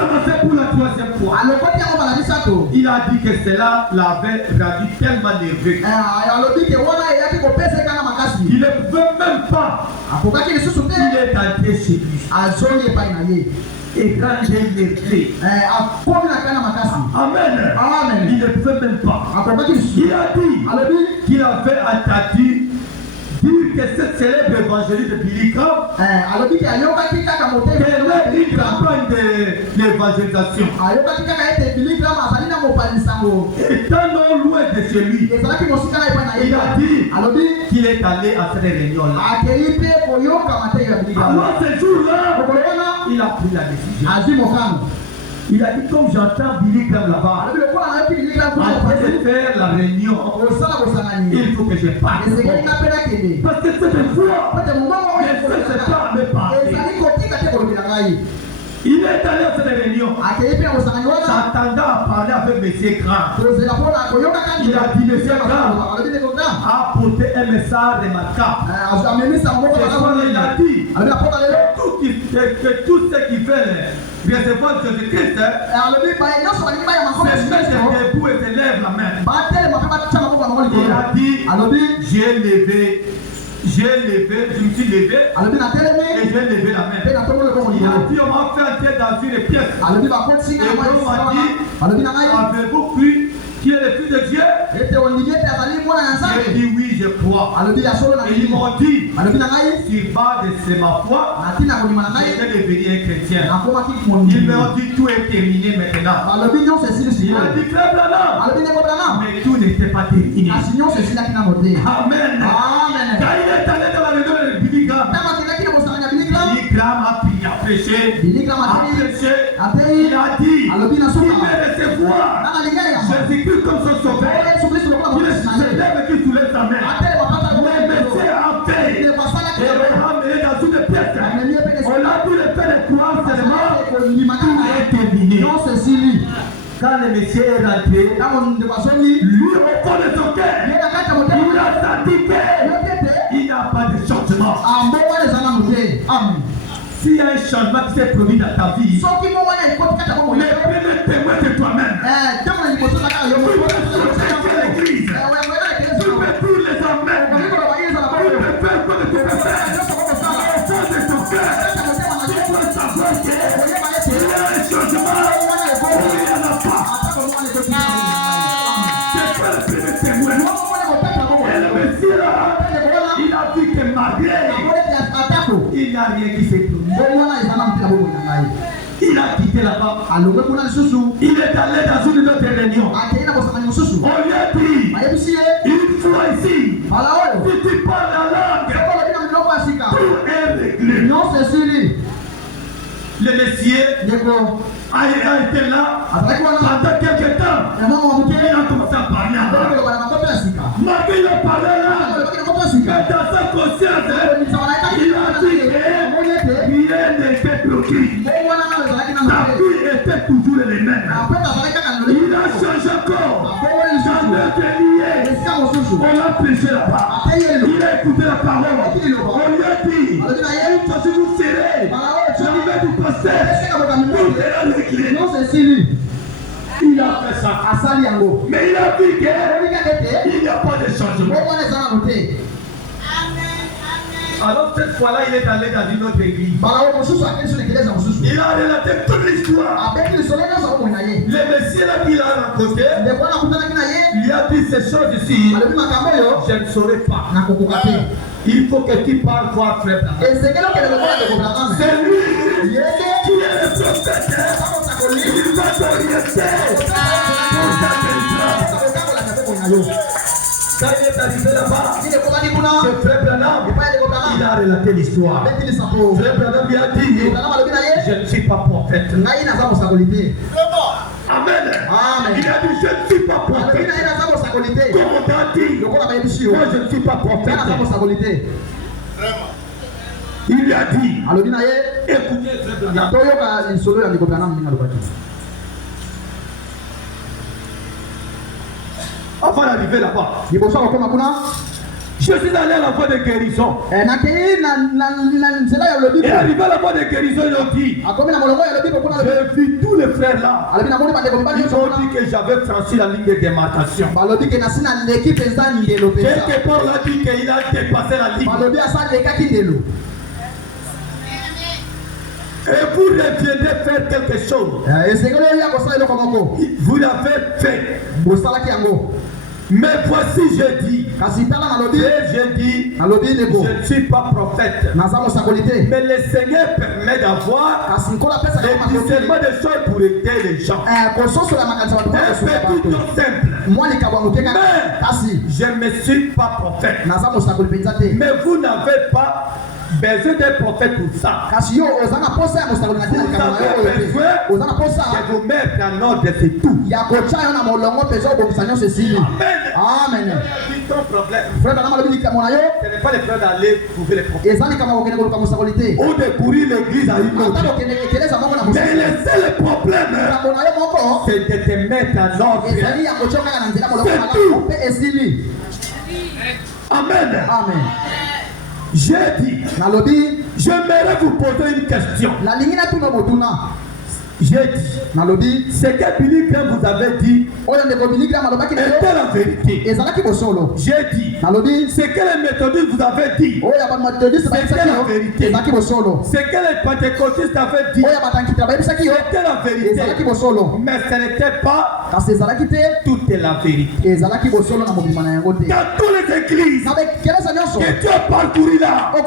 commencé pour la troisième fois. Il a dit que cela l'avait rendu tellement nerveux. Il ne veut même pas. Il est entré chez lui. Et quand il est nerveux. Amen. Il ne veut même pas. Il a dit qu'il avait entendu dire que cette célèbre évangéliste de Billy Graham qu'elle est une campagne d'évangélisation. Étant non loin de chez lui, il a dit qu'il est allé à cette réunion-là. Alors ce jour-là, il a pris la décision. Il a dit, comme j'entends Billy Graham là-bas, après de faire la réunion, il faut que je parte. Parce que cette fois, je ne sais pas me parler. Il est allé à cette réunion, s'attendant à parler avec M. Graham. Il a dit, M. Graham a apporté un message remarquable. Il a dit que tout ce qui fait recevoir Jésus-Christ, c'est mettre debout et te lève la main. Il a dit, je me suis levé et j'ai levé la main. Il a dit, on m'a fait entrer dans une pièce. Et on m'a dit, avez-vous cru qui est le Fils de Dieu? J'ai dit oui, je crois. Et ils m'ont dit, sur base de ma foi, je vais devenir un chrétien. Ils m'ont dit, tout est terminé maintenant. Il a dit, frère Branham, mais tout n'était pas terminé. Amen. Quand il est allé dans la réunion de Billy Graham, Billy Graham a prié, a prêché. Il a dit, il veut recevoir Jésus-Christ comme son sauveur. Il est célèbre qui soulève sa main. Le Messie a fait. Et on l'a amené dans une pièce. On a dû le faire croire seulement. Tout est terminé. Quand le Messie est rentré, lui au fond de son cœur, il a senti qu'il n'y a pas de changement. S'il y a un changement qui s'est produit dans ta vie, le premier témoin de toi-même. Tu peux sauver l'église. Tu peux tous les emmènes. Tu peux faire comme tu peux faire. Au fond de ton cœur, tu peux savoir qu'il y a un changement ou il n'y en a pas. C'est pas le premier témoin. Et le Messie là, il a vu que malgré il n'y a rien qui s'est produit. Il a quitté là-bas. Il est allé dans une autre réunion. On lui a dit, une fois ici, si tu parles la langue, tout est réglé. Le Messie a été là pendant quelques temps. Il a commencé à parler là. Malgré il a parlé là, mais dans sa conscience, il a dit que rien n'était bloqué. Sa vie était toujours les mêmes. Il a changé encore. On l'a prêché là-bas. Il a écouté la parole. On lui a dit, une fois que vous serez, je vais vous passer. Tout est réglé. Il a fait ça. Mais il a vu qu'il n'y a pas de changement. Alors cette fois-là, il est allé dans une autre église. Il a relaté toute l'histoire. Le Messie là qu'il a rencontré, il a dit ces choses ici. Je ne saurais pas. Il faut que tu parles voir frère. C'est lui qui est le prophète. Il va t'orienter. Quand il est arrivé là-bas, c'est frère Branham, il a relaté l'histoire. Frère Branham lui a dit, je ne suis pas prophète. Amen. Il a dit, je ne suis pas prophète. Comme on t'a dit, moi je ne suis pas prophète. Il lui a dit, écoutez frère Branham. Avant d'arriver là-bas, Je suis allé à la voie de guérison. Et arrivé à la voie de guérison, ils ont dit, j'ai vu tous les frères là. Ils ont dit que j'avais franchi la ligne de démarcation. Quelque part, là dit qu'il a dépassé la ligne. Et vous reviendrez faire quelque chose. Vous l'avez fait. Mais voici, je dis, je ne suis pas prophète. Mais le Seigneur permet d'avoir le discernement des choses pour aider les gens. Un peu tout simple. Mais je ne suis pas prophète. Mais vous n'avez pas besoin d'un prophète pour ça. Vous avez besoin de vous mettre en ordre, c'est tout. Amen. Amen. Ton problème, ce n'est pas le problème d'aller trouver les prophètes ou de courir l'église à une autre. Mais le seul problème, c'est de te mettre en ordre. C'est tout. Amen. Amen. J'ai dit, j'aimerais vous poser une question. J'ai dit, ce que Billy Graham vous avait dit était la vérité. J'ai dit, ce que les méthodistes vous avaient dit c'était la vérité. Ce que les pentecôtistes avaient dit c'était la vérité. Mais ce n'était pas toute la vérité. Dans toutes les églises que tu as parcouru là et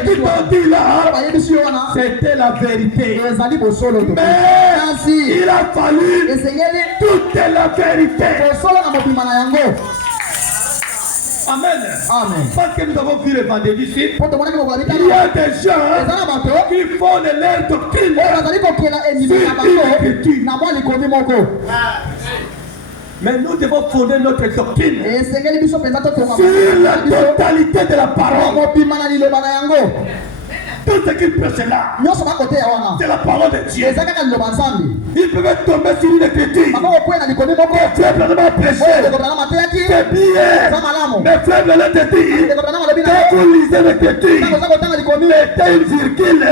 qui t'ont dit là, c'était la vérité. Il a fallu toute la vérité. Amen. Amen. Parce que nous avons vu le vendredi ici, il y a des gens qui font de leur doctrine mais nous devons fonder notre doctrine sur la totalité de la parole. Tout ce qu'il prêche là, c'est la parole de Dieu. Ils peuvent tomber sur une critique. Frère Branham a prêché, c'est bien. Mais Frère Branham te dit, quand vous lisez les critiques, mettez une virgule,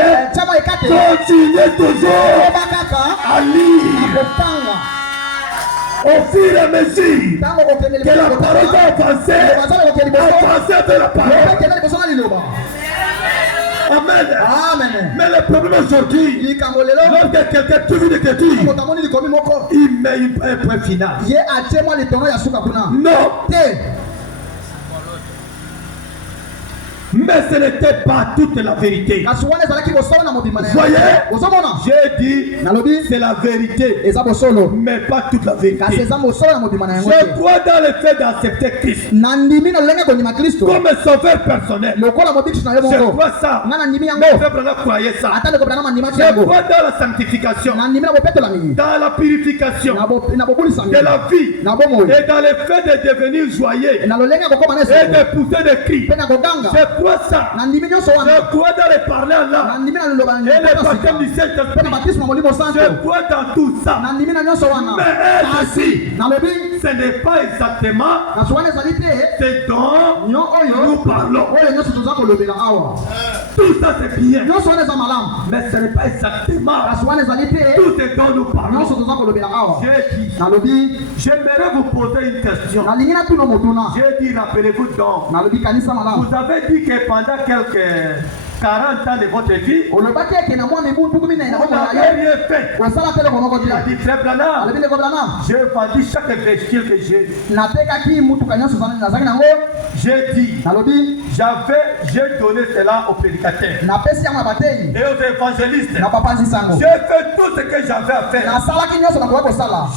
continuez toujours à lire. Au fur et à mesure que la parole va avancer de la parole. Amen. Amen. Mais le problème aujourd'hui, lorsque quelqu'un trouve des critiques, il met un point final. Non. Mais ce n'était pas toute la vérité. Voyez, j'ai dit, c'est la vérité, mais pas toute la vérité. Je crois dans le fait d'accepter Christ comme sauveur personnel. Je crois ça. Mais frère Branham croyait ça. Je crois dans la sanctification, dans la purification de la vie, et dans le fait de devenir joyeux et de pousser des cris. Je crois ça. Je crois dans les parler en langue et le baptême du Saint-Esprit. Je crois dans tout ça. Mais elle aussi, ce n'est pas exactement ce dont nous parlons. Tout ça c'est bien. Mais ce n'est pas exactement tout ce dont nous parlons. J'ai dit, j'aimerais vous poser une question. J'ai dit, rappelez-vous donc, vous avez dit que pendant quelques 40 ans de votre vie, vous n'avez rien fait. Il a dit, Frère Branham, j'ai vendu chaque vestige que j'ai. J'ai dit, j'ai donné cela aux prédicateurs et aux évangélistes. J'ai fait tout ce que j'avais à faire.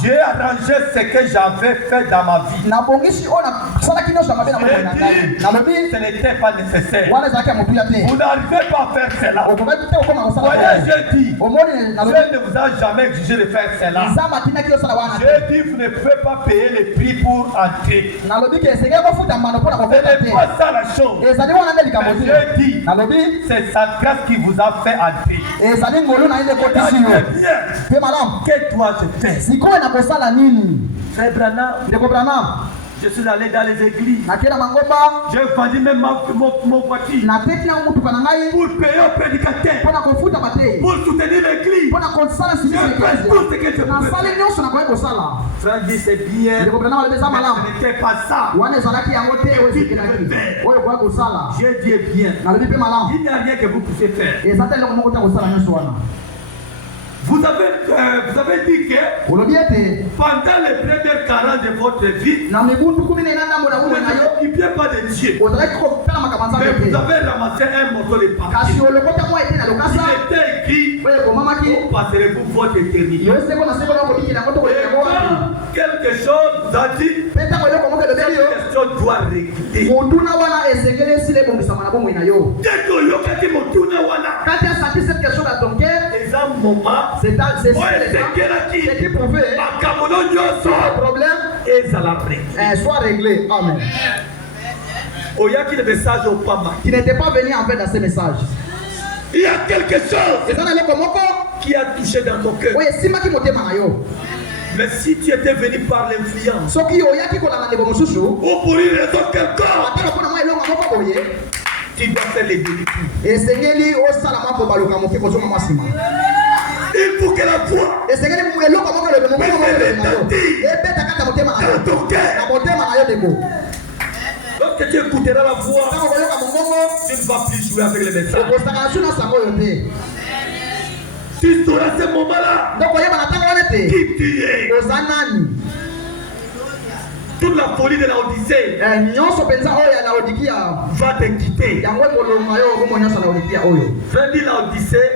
J'ai arrangé ce que j'avais fait dans ma vie. J'ai dit, ce n'était pas nécessaire. Vous n'arrivez pas à faire cela. Voyez, j'ai dit, Dieu ne vous a jamais exigé de faire cela. J'ai dit, vous ne pouvez pas payer le prix pour entrer. Ce n'est pas ça la chose. J'ai dit, c'est sa grâce qui vous a fait entrer. Que toi tu fais. Frère Branham, Je suis allé dans les églises. J'ai vendu même mon voiture. Pour payer au prédicateur. Pour soutenir l'église. Je fais tout ce que je peux. Frère dit c'est bien. Ce n'était pas ça. J'ai dit bien. Il n'y a rien que vous puissiez faire. Vous avez dit que pendant les premières 40 de votre vie, vous ne vous occupiez pas de Dieu. Mais vous avez ramassé un morceau de papier. Il était écrit, vous passerez-vous votre éternité. Et quand quelque chose vous a dit, cette question doit régler. Dès que cette question dans ton cœur, c'est prouvé. Le problème soit réglé. Amen. Qui n'était pas venu en fait dans ces messages. Il y a quelque chose qui a touché dans ton cœur. Mais si tu étais venu par l'influence ou pour une raison quelconque, tu dois faire les demi-tours. Il faut que la foi puisse dans ton cœur. Lorsque tu écouteras la voix, tu ne vas plus jouer avec les messages. Tu sauras ce moment-là qui tu es. Toute la folie de la Odyssée va te quitter. Frère dit la Odyssée,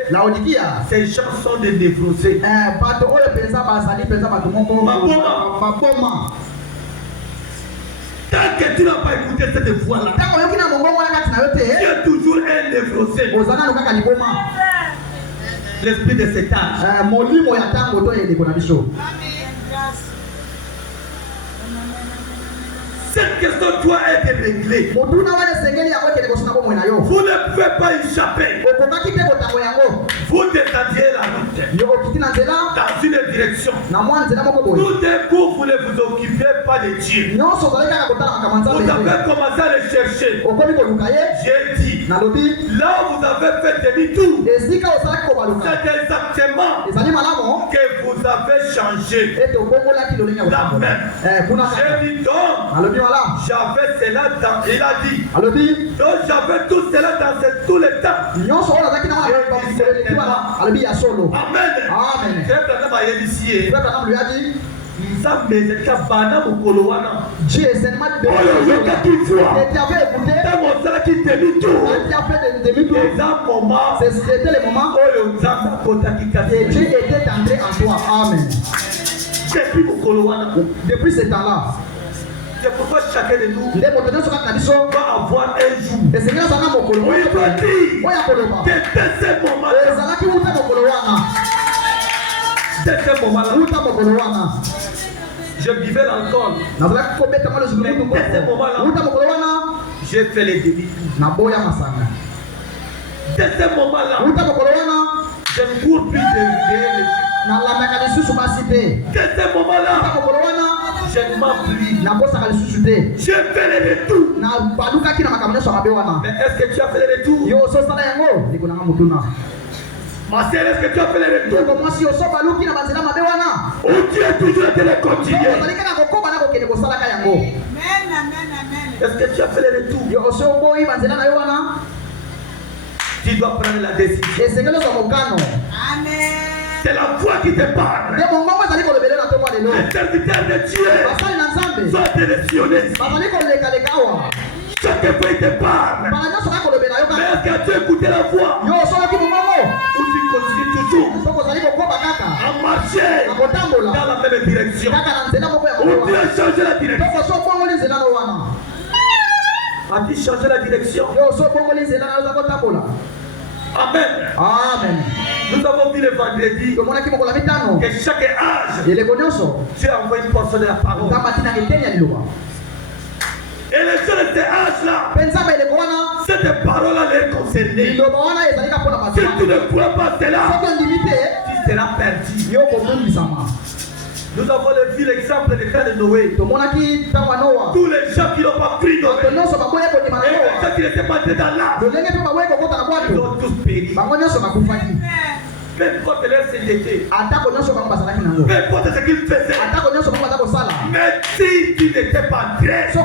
c'est une chanson de névrosé. Tant que tu n'as pas écouté cette voix-là, tu es toujours un névrosé. L'esprit de cet âge. Cette question doit être réglée. Vous ne pouvez pas échapper. Vous descendiez la route dans une direction. Tout d'un coup, vous ne vous occupez pas de Dieu. Vous avez commencé à le chercher. J'ai dit, là où vous avez fait demi-tour, c'est exactement que vous avez changé la même. J'ai dit donc, j'avais cela dans, il a dit, donc j'avais tout cela dans tout le temps. Amen. Dieu est seulement de c'était le moment où Dieu était entré en toi. Amen. Depuis ce temps-là, c'est pourquoi chacun de nous doit avoir un jour. Et c'est là que ce moment-là, je buvais l'alcool. Mais ce moment-là, j'ai fait les demi-tours. Dès ce moment-là, je ne cours plus de Dès ce moment-là, je ne m'en plus. J'ai fait le retour. Mais est-ce que tu as fait le retour? Ma sœur, est-ce que tu as fait le retour? Ou tu es toujours en train de continuer? Est-ce que tu as fait le retour? Tu dois prendre la décision. C'est la foi qui te parle. Les serviteurs de Dieu sont sélectionnés. Chaque fois il te parle. Mais est-ce que tu as écouté la voix? Ou tu continues toujours à marcher dans la même direction? Ou tu as changé la direction? As-tu changé la direction? Amen. Amen. Nous avons vu le vendredi que chaque âge, Dieu envoie une portion de la parole. Et les gens de cet âge-là, cette parole-là les concerne. Si tu ne crois pas cela, Tu seras perdu. Nous avons vu l'exemple des cas de Noé. Tous les gens qui n'ont pas pris Noé, et les gens qui n'étaient pas entrés dans l'arche, ils ont tous péri. Peu importe leur sécurité, peu importe ce qu'ils faisaient, mais si tu n'étais pas entré, tu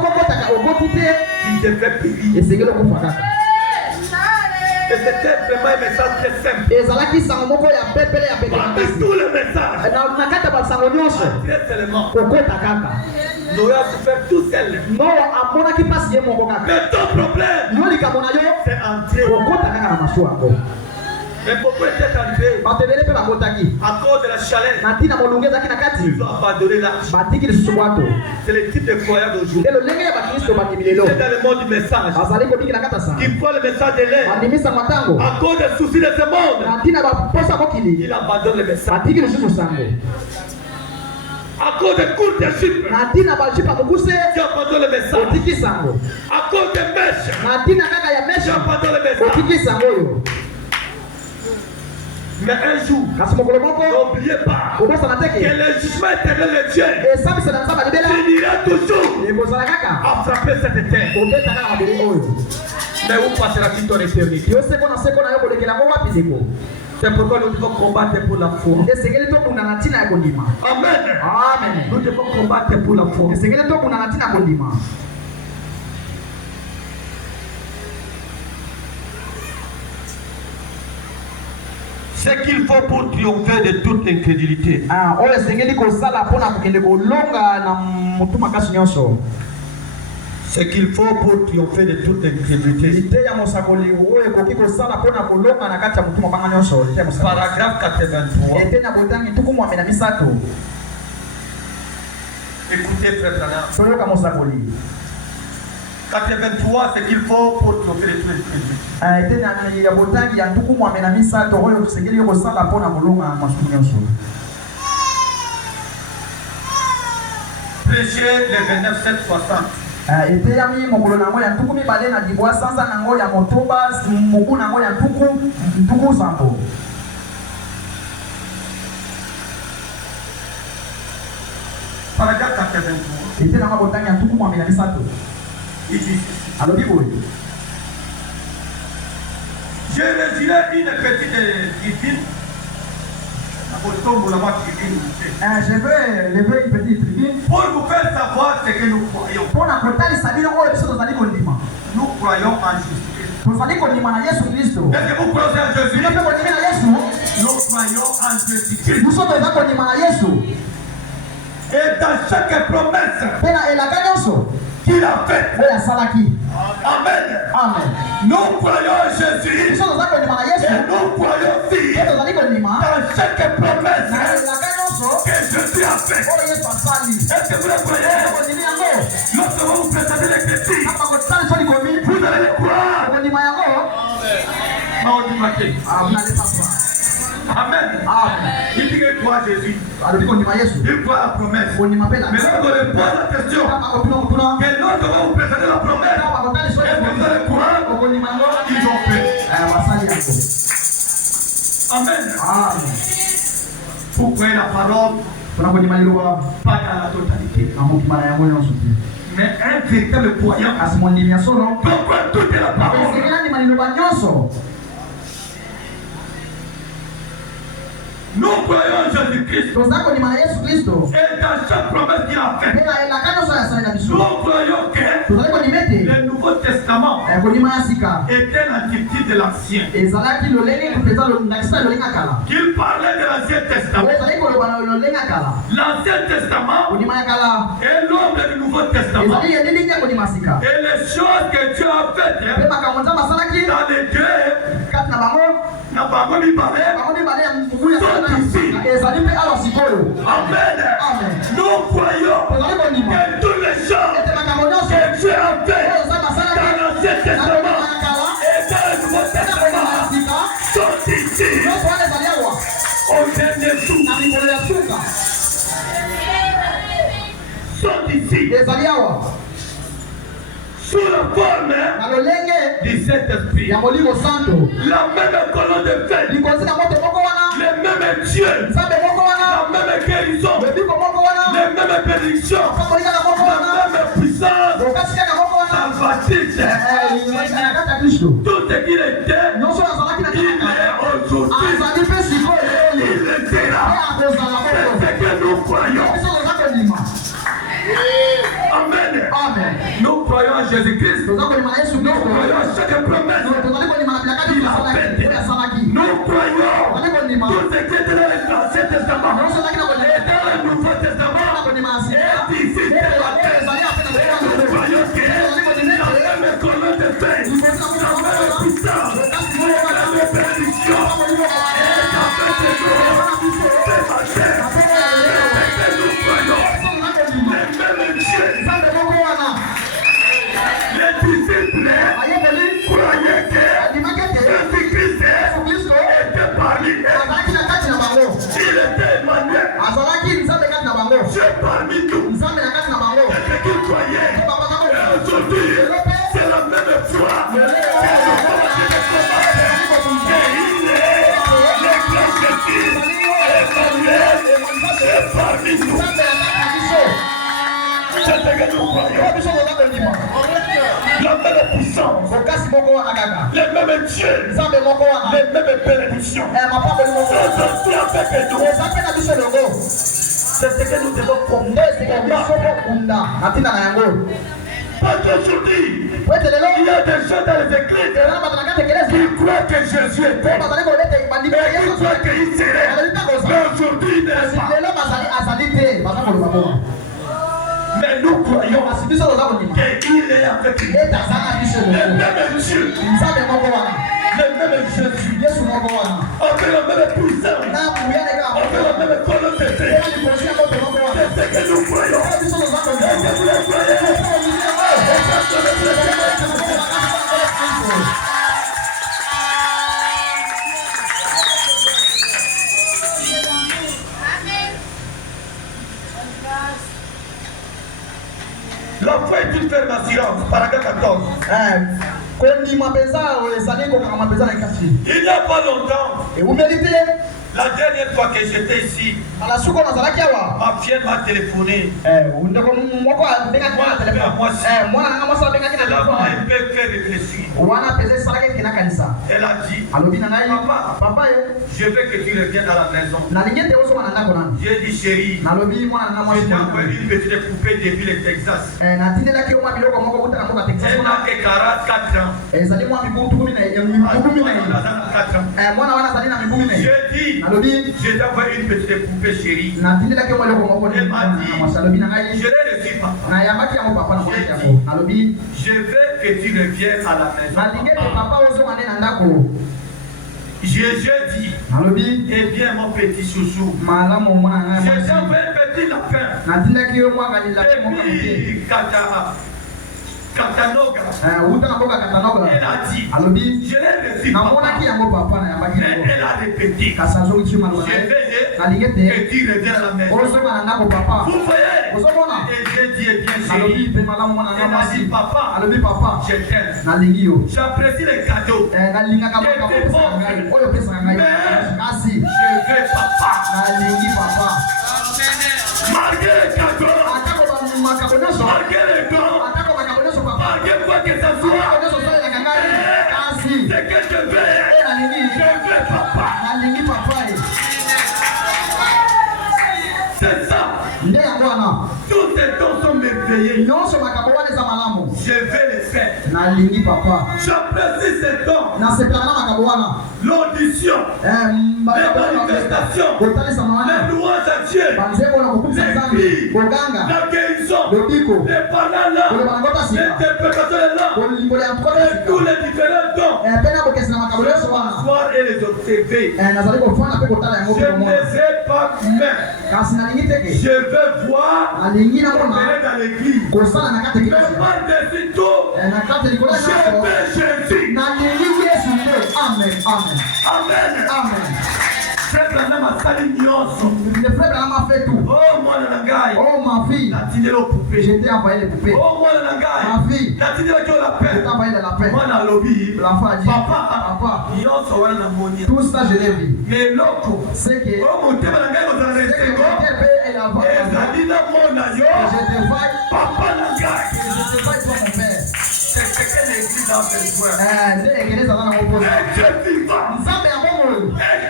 devais périr. Et c'était vraiment un message très simple. Parmi tous les messages, très seulement, Noé a souffert tout seul. Mais ton problème, c'est entrer. Mais pourquoi était entré? À cause de la chaleur, ils ont abandonné l'arche. C'est le type de croyants d'aujourd'hui. C'est dans le monde du message. Qui prend le message de l'air. À cause des soucis de ce monde, il abandonne le message. À cause des cours d'Égypte, il abandonne le message. À cause des mèches, il abandonne le message. Mais un jour, n'oubliez pas que le jugement éternel de Dieu finira toujours à frapper cette terre. Mais où passera-t-il ton éternité? C'est pourquoi nous devons combattre pour la foi. Amen. Nous devons combattre pour la foi. Ce qu'il faut pour triompher de toute incrédulité. Ce qu'il faut pour triompher de toute incrédulité. Paragraphe 83. Écoutez, frère Branham. 83, c'est qu'il faut pour triompher de toute incrédulité. Prêchez les 29, 7, 60. Paragraphe 83. Il dit je résirais une petite tribune. Je veux lever une petite tribune pour vous faire savoir ce que nous croyons. Nous croyons en Jésus-Christ. Est-ce que vous croyez en Jésus-Christ? Nous croyons en Jésus-Christ. Et dans chaque promesse qu'il a faite. Amen. Nous croyons en Jésus. Et nous croyons aussi dans chaque promesse que Jésus a faite. Est-ce que vous le croyez? Lorsque vous présentez les critiques, vous allez les croire. Amen. Il dit que croit Jésus. Il croit la promesse. Mais lorsque vous lui posez la question, que lorsque vous présentez la promesse, est-ce que vous allez croire? Ils ont fait. Amen. Vous croyez la parole, pas dans la totalité. Mais un véritable croyant comprend toute la parole. Nous croyons en Jésus-Christ. Et dans chaque promesse qu'il a faite, nous croyons que le Nouveau Testament était l'antitype de l'Ancien. Qu'il parlait de l'Ancien Testament. L'Ancien Testament est l'ombre du Nouveau Testament. Et les choses que Dieu a faites dans les dieux, Amen. Nous croyons que tous les gens que Dieu a fait dans l'Ancien Testament et dans le Nouveau Testament sont ici au dernier jour. Sont ici sous la forme du Saint-Esprit. La même colonne de fête. Le même Dieu. La même guérison. bénédiction, la même puissance, salvatrice. Tout ce qu'il était, il est aujourd'hui, il sera. C'est ce que nous croyons. Amen. Nous croyons en Jésus-Christ. Nous croyons en chaque promesse qu'il a faite. Nous croyons tout ce qui est dans l'Ancien Testament et dans le Nouveau Testament est ici sur la terre. Nous croyons que la même colonne de paix, la même puissance, la même bénédiction est avec nous. C'est ma chair. Nous croyons les mêmes dieux. Les disciples croyaient que Jésus-Christ était parmi eux. Il était Emmanuel. Dieu parmi nous. Et ce qu'ils croyaient. Et aujourd'hui, c'est la même foi. C'est le moment qui est commencé. Et il est le grand Jésus. Emmanuel est parmi nous. C'est ce que nous croyons. La même puissance, les mêmes dieux, les mêmes bénédictions sont aussi avec nous. C'est ce que nous devons comprendre. Parce qu'aujourd'hui, il y a des gens dans les églises qui croient que Jésus est mort. Et qui croient qu'il serait. Mais aujourd'hui, il n'est pas. Mais nous croyons qu'il est avec nous. Les mêmes Dieu, les mêmes Jésus, avec la même puissance, avec la même colonne de paix. C'est ce que nous croyons. Est-ce que vous le croyez? La foi est une ferme assurance, paragraphe 14. Il n'y a pas longtemps, la dernière fois que j'étais ici, ma fille m'a téléphoné. Elle m'a un peu fait réfléchir. Elle a dit, papa, je veux que tu reviennes à la maison. J'ai dit, chérie, je t'ai envoyé une petite poupée depuis le Texas. Elle n'a que 44 ans. J'ai dit, je t'ai envoyé une petite poupée chérie. Elle m'a dit, je l'ai reçu papa. Je veux que tu reviennes à la maison. J'ai dit, eh bien mon petit chouchou, j'ai envoyé un petit lapin. Et puis, Katanoga. Elle a dit, je l'ai reçu papa. Mais elle a répété, je veux que tu reviens à la maison. Vous voyez? Et j'ai dit, eh bien chérie. Elle a dit, papa, je t'aime. J'apprécie les cadeaux. Mais je veux papa. Malgré les cadeaux, malgré les dons, malgré quoi que ce soit, ce que je veux papa. C'est ça. Tous ces dons sont merveilleux. Je vais les faire. J'apprécie ces dons. L'audition, les manifestations, les louanges à Dieu, les cris, la guérison, les paroles, l'interprétation des langues, et tous les différents dons. Je vais m'asseoir et les observer. Je ne les ai pas même. Je veux voir dans l'église. Mais par-dessus tout, je veux Jésus. Amen. Amen. Frère Branham a sali nyonso. Le frère Branham a fait tout. Oh mwana nangai. Oh ma fille. Natindela poupée. Je t'ai envoyé les poupées. Oh mwana nangai. Ma fille. Natindela ki la paix. Je t'ai envoyé de la paix. Mwana lobi. L'enfant a dit. Papa. Nyonso wana na moni. Tout ça je l'ai vu. Mais loko. C'est que. Oh mon Dieu nangai ko za rester. Ezali na mona yo. a besoin. nde ekeleza zana ngoposa Un Dieu vivant. nzambe ya bongo Un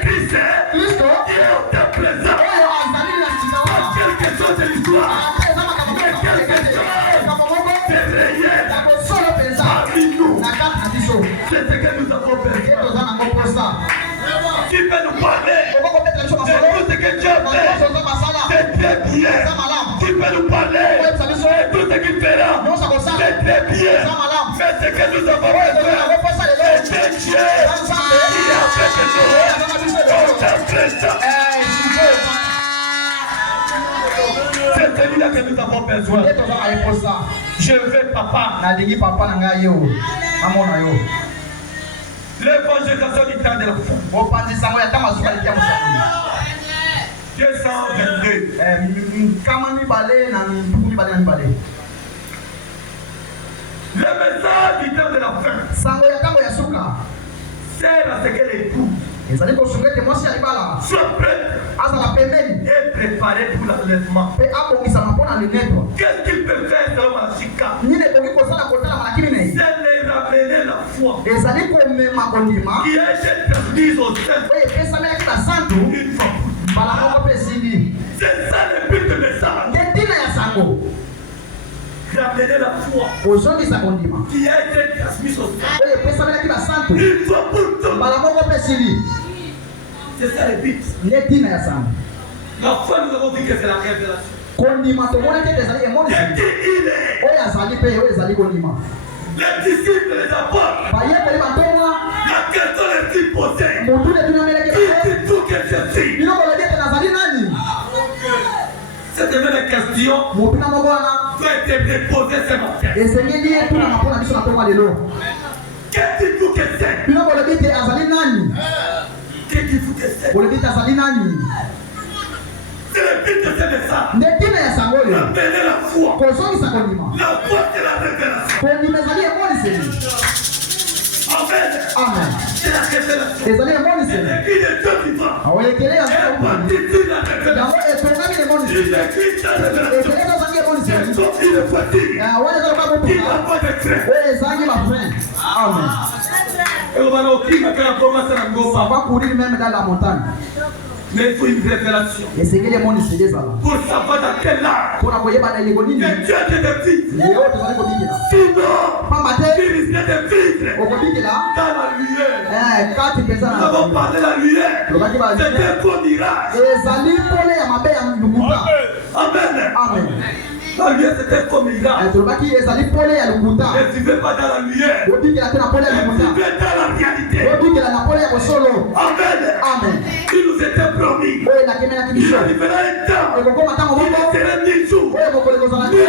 Christ Kristo qui est au temps présent. oyo azali na Pas chikawana quelque chose de l'histoire. eza makambo moko C'est réel. ya kosolo mpenza Parmi nous. na kati na biso C'est ce que nous avons ye besoin. toza nango posa Tu peux nous parler okokopetela biso de masolo tout ce que Dieu na fait. nyonso oza basala C'est très bien. eza malamu Tu peux nous parler oyebisa biso de tout ce qu'il fera. nyonso akosala C'est très bien. eza malamu Mais ce que nous avons oyo toza besoin, nango posa lelo c'est Dieu qui est avec nous. Au temps présent. C'est celui-là que nous avons besoin. ye toza na ye posa Je veux papa. nalingi papa na ngai yo amona yo L'évangélisation du temps de la fin. bopanzisango ya ntango azuka likia mosakoli 222. nkama mibale na mituku mibale na mibale Le message du temps de la fin sango ya ntango ya suka sert à ce que l'époux ezali kosunga ete mwasi ya libala soit prêt azala pembeni et préparé pour l'enlèvement. mpe abongisama mpo na lunetwa Qu'est-ce qu'il peut faire selon Malachika? nini ekoki kosala kotala malakini na ye C'est de ramener la foi ezali komema kondima qui a été transmise au sein oyo epesamelaki basantu une fois pour toutes. mbala moko mpe esili C'est ça le but de message. nde ntina ya sango Ramener la foi kozongisa kondima qui a été transmise au sein oyo epesamelaki basantu une fois pour toutes. mbala moko mpe esili C'est ça le but. nde ntina ya sango La foi, nous avons dit que c'est la révélation. kondima tomonaki ete ezali Et emoniseli qui il est? oyo azali mpe oyo ezali kondima Les disciples, les apôtres, bayembeli bantonga la question est posée. motu netunamelaki Qui dit tout que je suis? bino bolobi ete nazali nani Cette même question mopina moko wana doit être déposée ce matin. esengeli etunanga mpo na biso na ntonga lelo Qui dit tout que c'est? bino bolobi ete azali nani Qui dit tout que c'est? bolobi ete azali nani C'est le but de ce message. nde ntina ya sango oyo Ramener la foi. kozongisa kondima La foi, c'est la révélation. kondima ezali emoniseli Amen. amen C'est la révélation. ezali C'est emoniseli l'église de Dieu vivant. awekele ya Et sango participe la révélation. yango etongami Il emoniseli est Christ la révélation. ekele ezangi emoniseli C'est comme il est fatigué. wana eza loka Il botuka n'a pas de crainte. oyo ezangi bafrin amen Et on va nous dire que la commence à nous ça va courir même dans la montagne mais il faut une révélation esengeli emoniseli ezala pour savoir dans quel art mpona koyeba na eleko nini que Dieu te défie. leo tozali kobingela Sinon, pamba te il risque de vivre okobingela dans la lumière. kati mpenza Nous avons na parlé de la lumière. lobaki ba C'est un faux mirage. ezali pole ya mabe ya lukuta Amen. amen La lumière, c'est un faux mirage. tolobaki ezali pole ya lukuta Ne vivez pas dans la lumière. obingela te na pole ya lukuta Vivez dans la réalité. obingela na pole ya kosolo Amen. amen Il nous était promis. oyo nakemelaki Il biso arrivera un temps. ekokoma ntango Il moko sera mi-jour. oyo mokolo ekozala te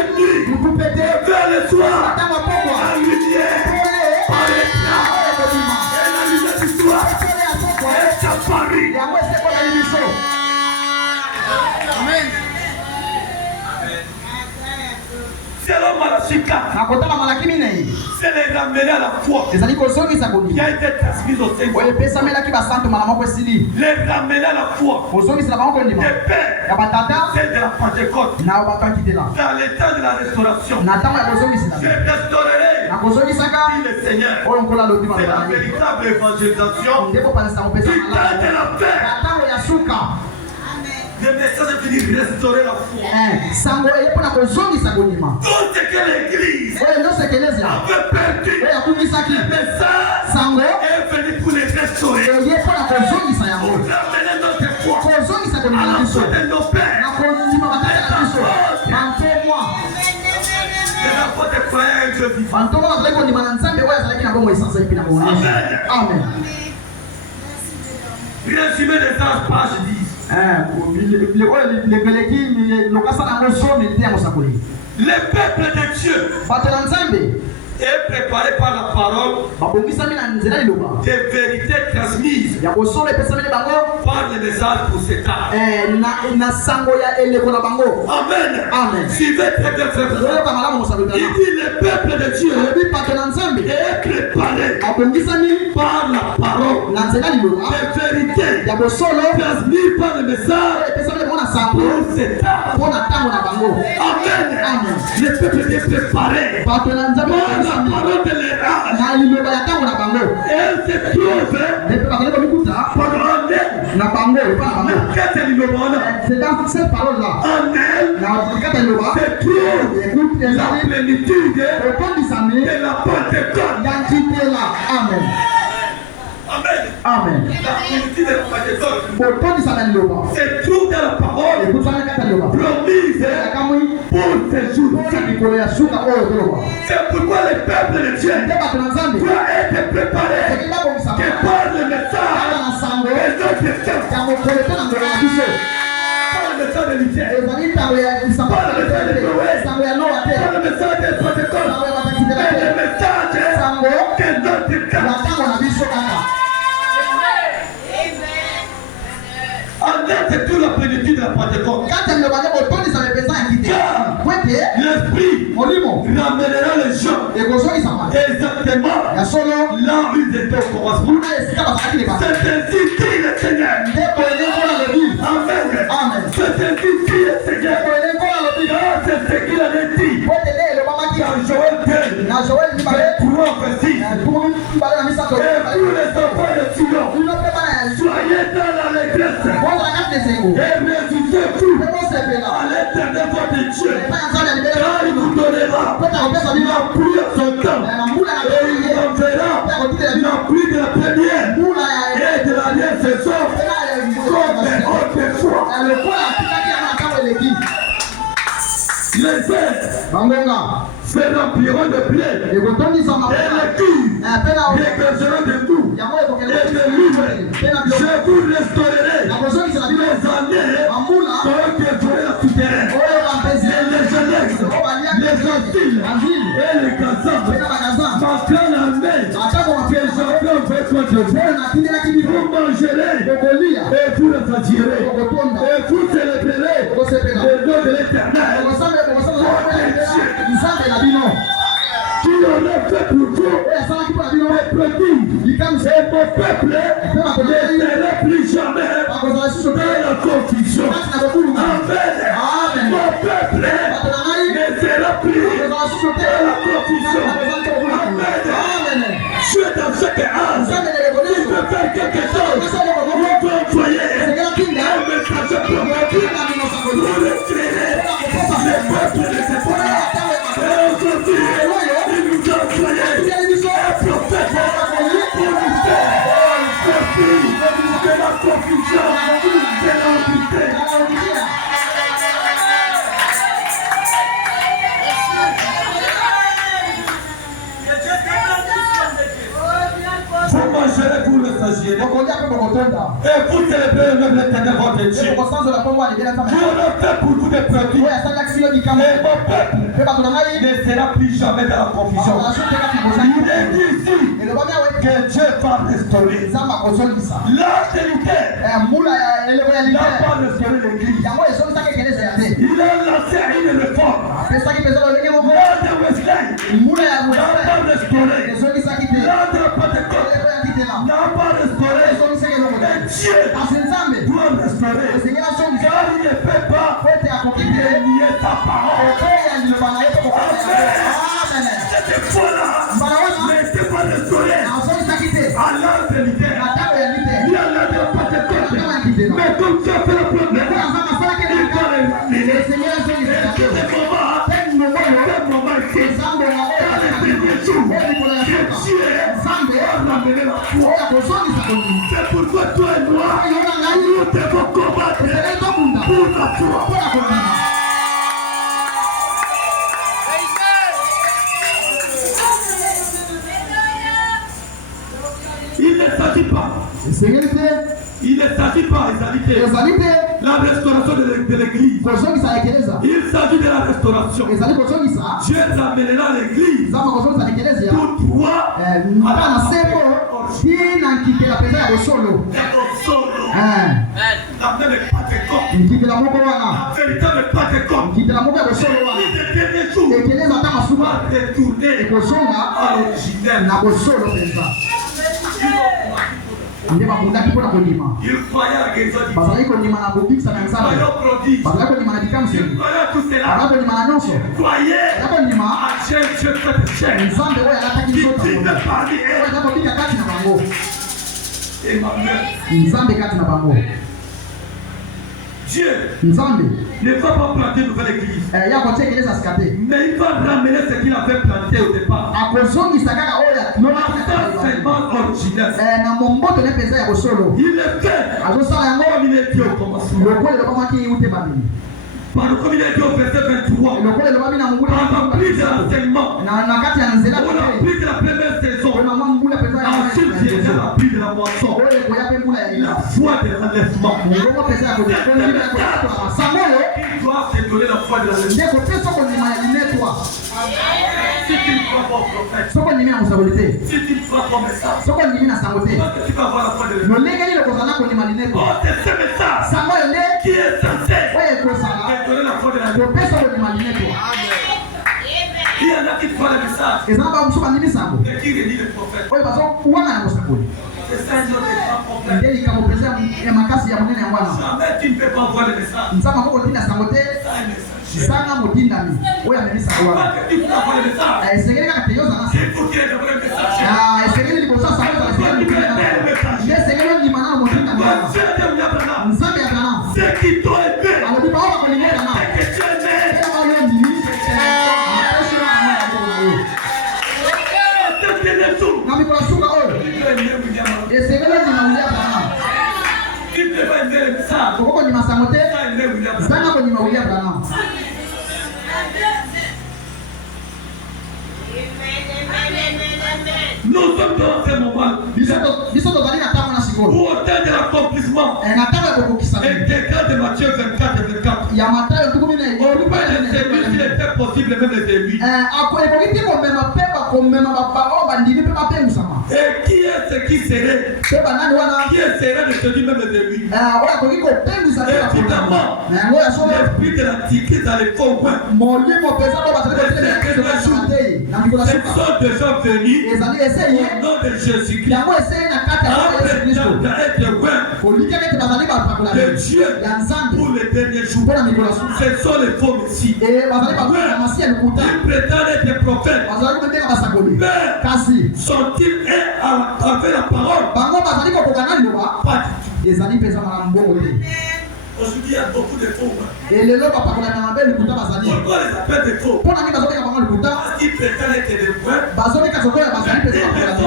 lutu pe te Vers le soir. ntango pokwa La lumière pole paraîtra. oyo kobima Et la lumière du soir pole ya pokwa est apparue. yango esekolali biso Selon Malachika, na kotala malaki minei c'est les ramener à la foi ezali kozongisa qui kondima a été transmise au Seigneur. oyo epesamelaki basantu mbala moko esili Les ramener à la foi kozongisela bango kondima des pères, ya batata c'est de la Pentecôte. na bato akitela Dans le temps de la restauration, na ntango ya kozongisela je restaurerai, nakozongisaka dit le Seigneur. oyo nkola alobi C'est la maloba na ye véritable évangélisation nde kopanisa kopesa du temps de malamu la paix. na ntango ya suka Le message est venu restaurer la foi. sango eye mpona kozongisa kondima Tout ce que l'Église oyo nyonso ekelezia avait perdu, oyo akungisaki le message sango est venu pour les restaurer. eye mpona kozongisa Pour yango ramener notre foi kozongisa à kondima na la biso foi de nos pères. na kondima batata na biso bantomwa Les apôtres et croyants un Dieu vivant. bantomwa bazalaki kondima na nzambe oyo azalaki na bongo esanza epi na bongo amen Résumé des anges, page 10. oyo lekeleki lokasa nango zomi te ya mosakoli Le peuple de Dieu bato na nzambe est préparé par la parole babongisami na nzela liloba des vérités transmises ya kosolo epesameli bango par le message pour cet art. na sango ya eleko na bango Amen. amen Suivez très bien, frère. oyoka malamu mosakoli Il dit le peuple de Dieu olobi bato na nzambe est préparé babongisami par la parole de vérité transmis par le message pour cet temps. Amen. Le peuple est préparé par la parole de l'État. Elle se trouve c'est dans cette parole-là. En elle se trouve la plénitude de la Pentecôte. Amen. Amen. La plénitude de la Pentecôte se trouve dans la parole promise pour ces jours. C'est pourquoi le peuple de Dieu doit être préparé que par le message des autres temps. Par le message de l'Éthiopie, par le message de Noé, par le message de Pentecôte, et le message des autres temps. C'est toute la plénitude de la Pentecôte. L'Esprit ramènera les gens exactement là où ils étaient au commencement. C'est ainsi dit le Seigneur. Amen. C'est ainsi dit le Seigneur. C'est ce qu'il avait dit dans Joël 2, verset 3. Et pour les enfants de Sion, soyez dans l'allégresse. Et résultez tout à l'Éternel votre Dieu, car il vous donnera la pluie à son temps, et il enverra la pluie de la première et de la dernière saison, comme autrefois. Les airs se rempliront de blé, et les culs dégorgeront de boue et de l'huile. Je vous restaurerai les années dont dévoré la souterraine, les jeunesse, les asiles et les casans. M'entraîne l'armée que j'envoie avec votre vous. Vous mangerez et vous le satirez et vous célébrerez le nom de l'Éternel. Qui aurait fait pour vous des prodiges, et mon peuple ne sera plus jamais dans la confusion. Amen. Mon peuple ne sera plus dans la confusion. Amen. Je suis dans chaque âge. Si je peux faire quelque chose, vous pouvez envoyer un message pour moi. Vous l'écrirez. Les peuples ne se font pas. Et aujourd'hui, il nous a envoyé un prophète pour nous faire sortir de la confusion, de l'ambiguïté. Vous mangerez pour le stagiaire. Et vous célébrez le nom de l'Éternel votre Dieu. Vous aurez fait pour vous des produits. Et mon peuple ne sera plus jamais dans la confusion. Il est dit ici que Dieu va restaurer. L'altérité n'a pas restauré l'Église. Il a lancé une réforme. L'ordre de Wesley n'a pas restauré. L'ordre de Pentecôte n'a pas restauré. Mais Dieu doit restaurer. Car il ne peut pas nier sa parole. Cette fois-là n'était pas restauré à l'altérité ni à l'ordre de Pentecôte. Mais comme tu as fait la première fois, il va l'éliminer. Et ce moment ici, dans les derniers jours, que Dieu a ramené la foi. C'est pourquoi toi et moi, nous devons combattre pour la foi. Il ne s'agit pas. Il ne s'agit pas, la restauration de l'Église. Il s'agit de la restauration. Dieu ramènera l'Église pour toi la véritable Pentecôte. Les derniers jours va retourner à l'originel. Nde babundaki mpona kondima. Il croyait à la guérison. Bazalaki kondima na kobikisa na nzambe. Bazalaki kondima na bikamwiseli. Bazalaki kondima na nyonso. Bazalaki kondima nzambe oyo alataki nzoto. Oyo aza kobika kati na bango. Nzambe kati na bango. Dieu Nzambe ne va pas planter une nouvelle église. Ya kotia eglise asikate. Mais il va ramener ce qu'il avait planté au départ. Akozongisa kaka oyo Seulement original. na momboto ne peza ya bosolo. Il le fait. Azosala yango Comme il est dit au commencement. lokola elobamaki ewute babeli. Comme il est dit au verset 23. Lokola elobami na mongula On a pris de l'enseignement. na kati ya nzela. On a pris de la première saison. Mama mbula peza ya Ensuite, j'ai appris de la moisson. oyo koya pe mbula ya La foi de l'enlèvement. mongongo peza ya kodikola samolo Ils doivent se donner la foi de l'enlèvement. ndeko pe soko ndima ya linetwa. Si tu ne crois pas au prophète, soko ndimi na mosakoli te. si tu ne crois pas au message, soko ndimi na sango te. tu vas avoir la foi de l'enlèvement. lolenge nini kozala kondima linetwa. Oh, c'est ce message sango oyo nde qui est censé oyo ekozala te donner la foi de l'enlèvement. kopesa kondima linetwa. Il y en a qui croient le message eza na bamosusu bandimi sango et qui redit le prophète. oyo bazokuwanga na mosakoli. C'est ça une autre grand problème. nde likambo peza ya makasi ya monene ya wana. Jamais tu ne peux pas voir le message. nzambe akoko kotinda sango te Ça un message. sanga motindami oyo amemi sango wana. Pas que tu peux avoir le message. esengeli kaka te yozala na Il faut qu'il y ait d'abord le message. esengeli liboso ya sango ezala esengeli motinda nde esengeli ondima nano motindami wana. Dieu t'aime, Abraham. nzambe ya Abraham Ceux qui t'ont aimé, alobi bao bakolingana c'est que tu aimais. tena bayo ondimi apesi na mwana ya mokolo na yo. C'est que les sous. na mikolo suka oyo Tu peux aimer William. esengeli ondima wili Abraham. Tu ne peux pas aimer le message. okoko kondima sango te Tu as aimé William. zanga kondima wili Abraham. Nous sommes dans ce moment biso tozali na ntango na sikoyo où au temps de l'accomplissement na ntango ya kokokisa intégral de Matthieu 24 et 24. ya Matayo tukumi na S'il était possible, même les élus. ekoki te komema mpe bakomema baoyo bandimi mpe bapengwisama Et qui est ce qui serait? mpe banani wana Qui serait de celui même les élus? oyo akoki kopengwisa mpe Évidemment, na yango ya solo l'esprit de l'antiquité dans les coins. molimo mpenza oyo bazali kotelema te na mikolo Ce suka sont déjà venus ezali eseye au nom de Jésus-Christ. yango eseye na kati ya Yesu Après Kristo d'être loin kolikaka ete bazali bapakola de Dieu ya nzambe pour les derniers jours. mpo na mikolo suka Ce sont les faux messies. bazali bakola masi ya lokuta Ils prétendent être prophètes. bazali kobenga basakoli Mais kasi sont-ils avec la parole? bango bazali kokoka na liloba Pas du tout. ezali mpenza mala mbongo te. Aujourd'hui, il y a beaucoup de faux. elelo bapakolaka mabe lokuta bazali Pourquoi les appelle des faux? mpo na nini bazobeka bango lokuta Parce qu'ils prétendent être des vrais. bazobeka sokoyo bazali mpenza bakolaki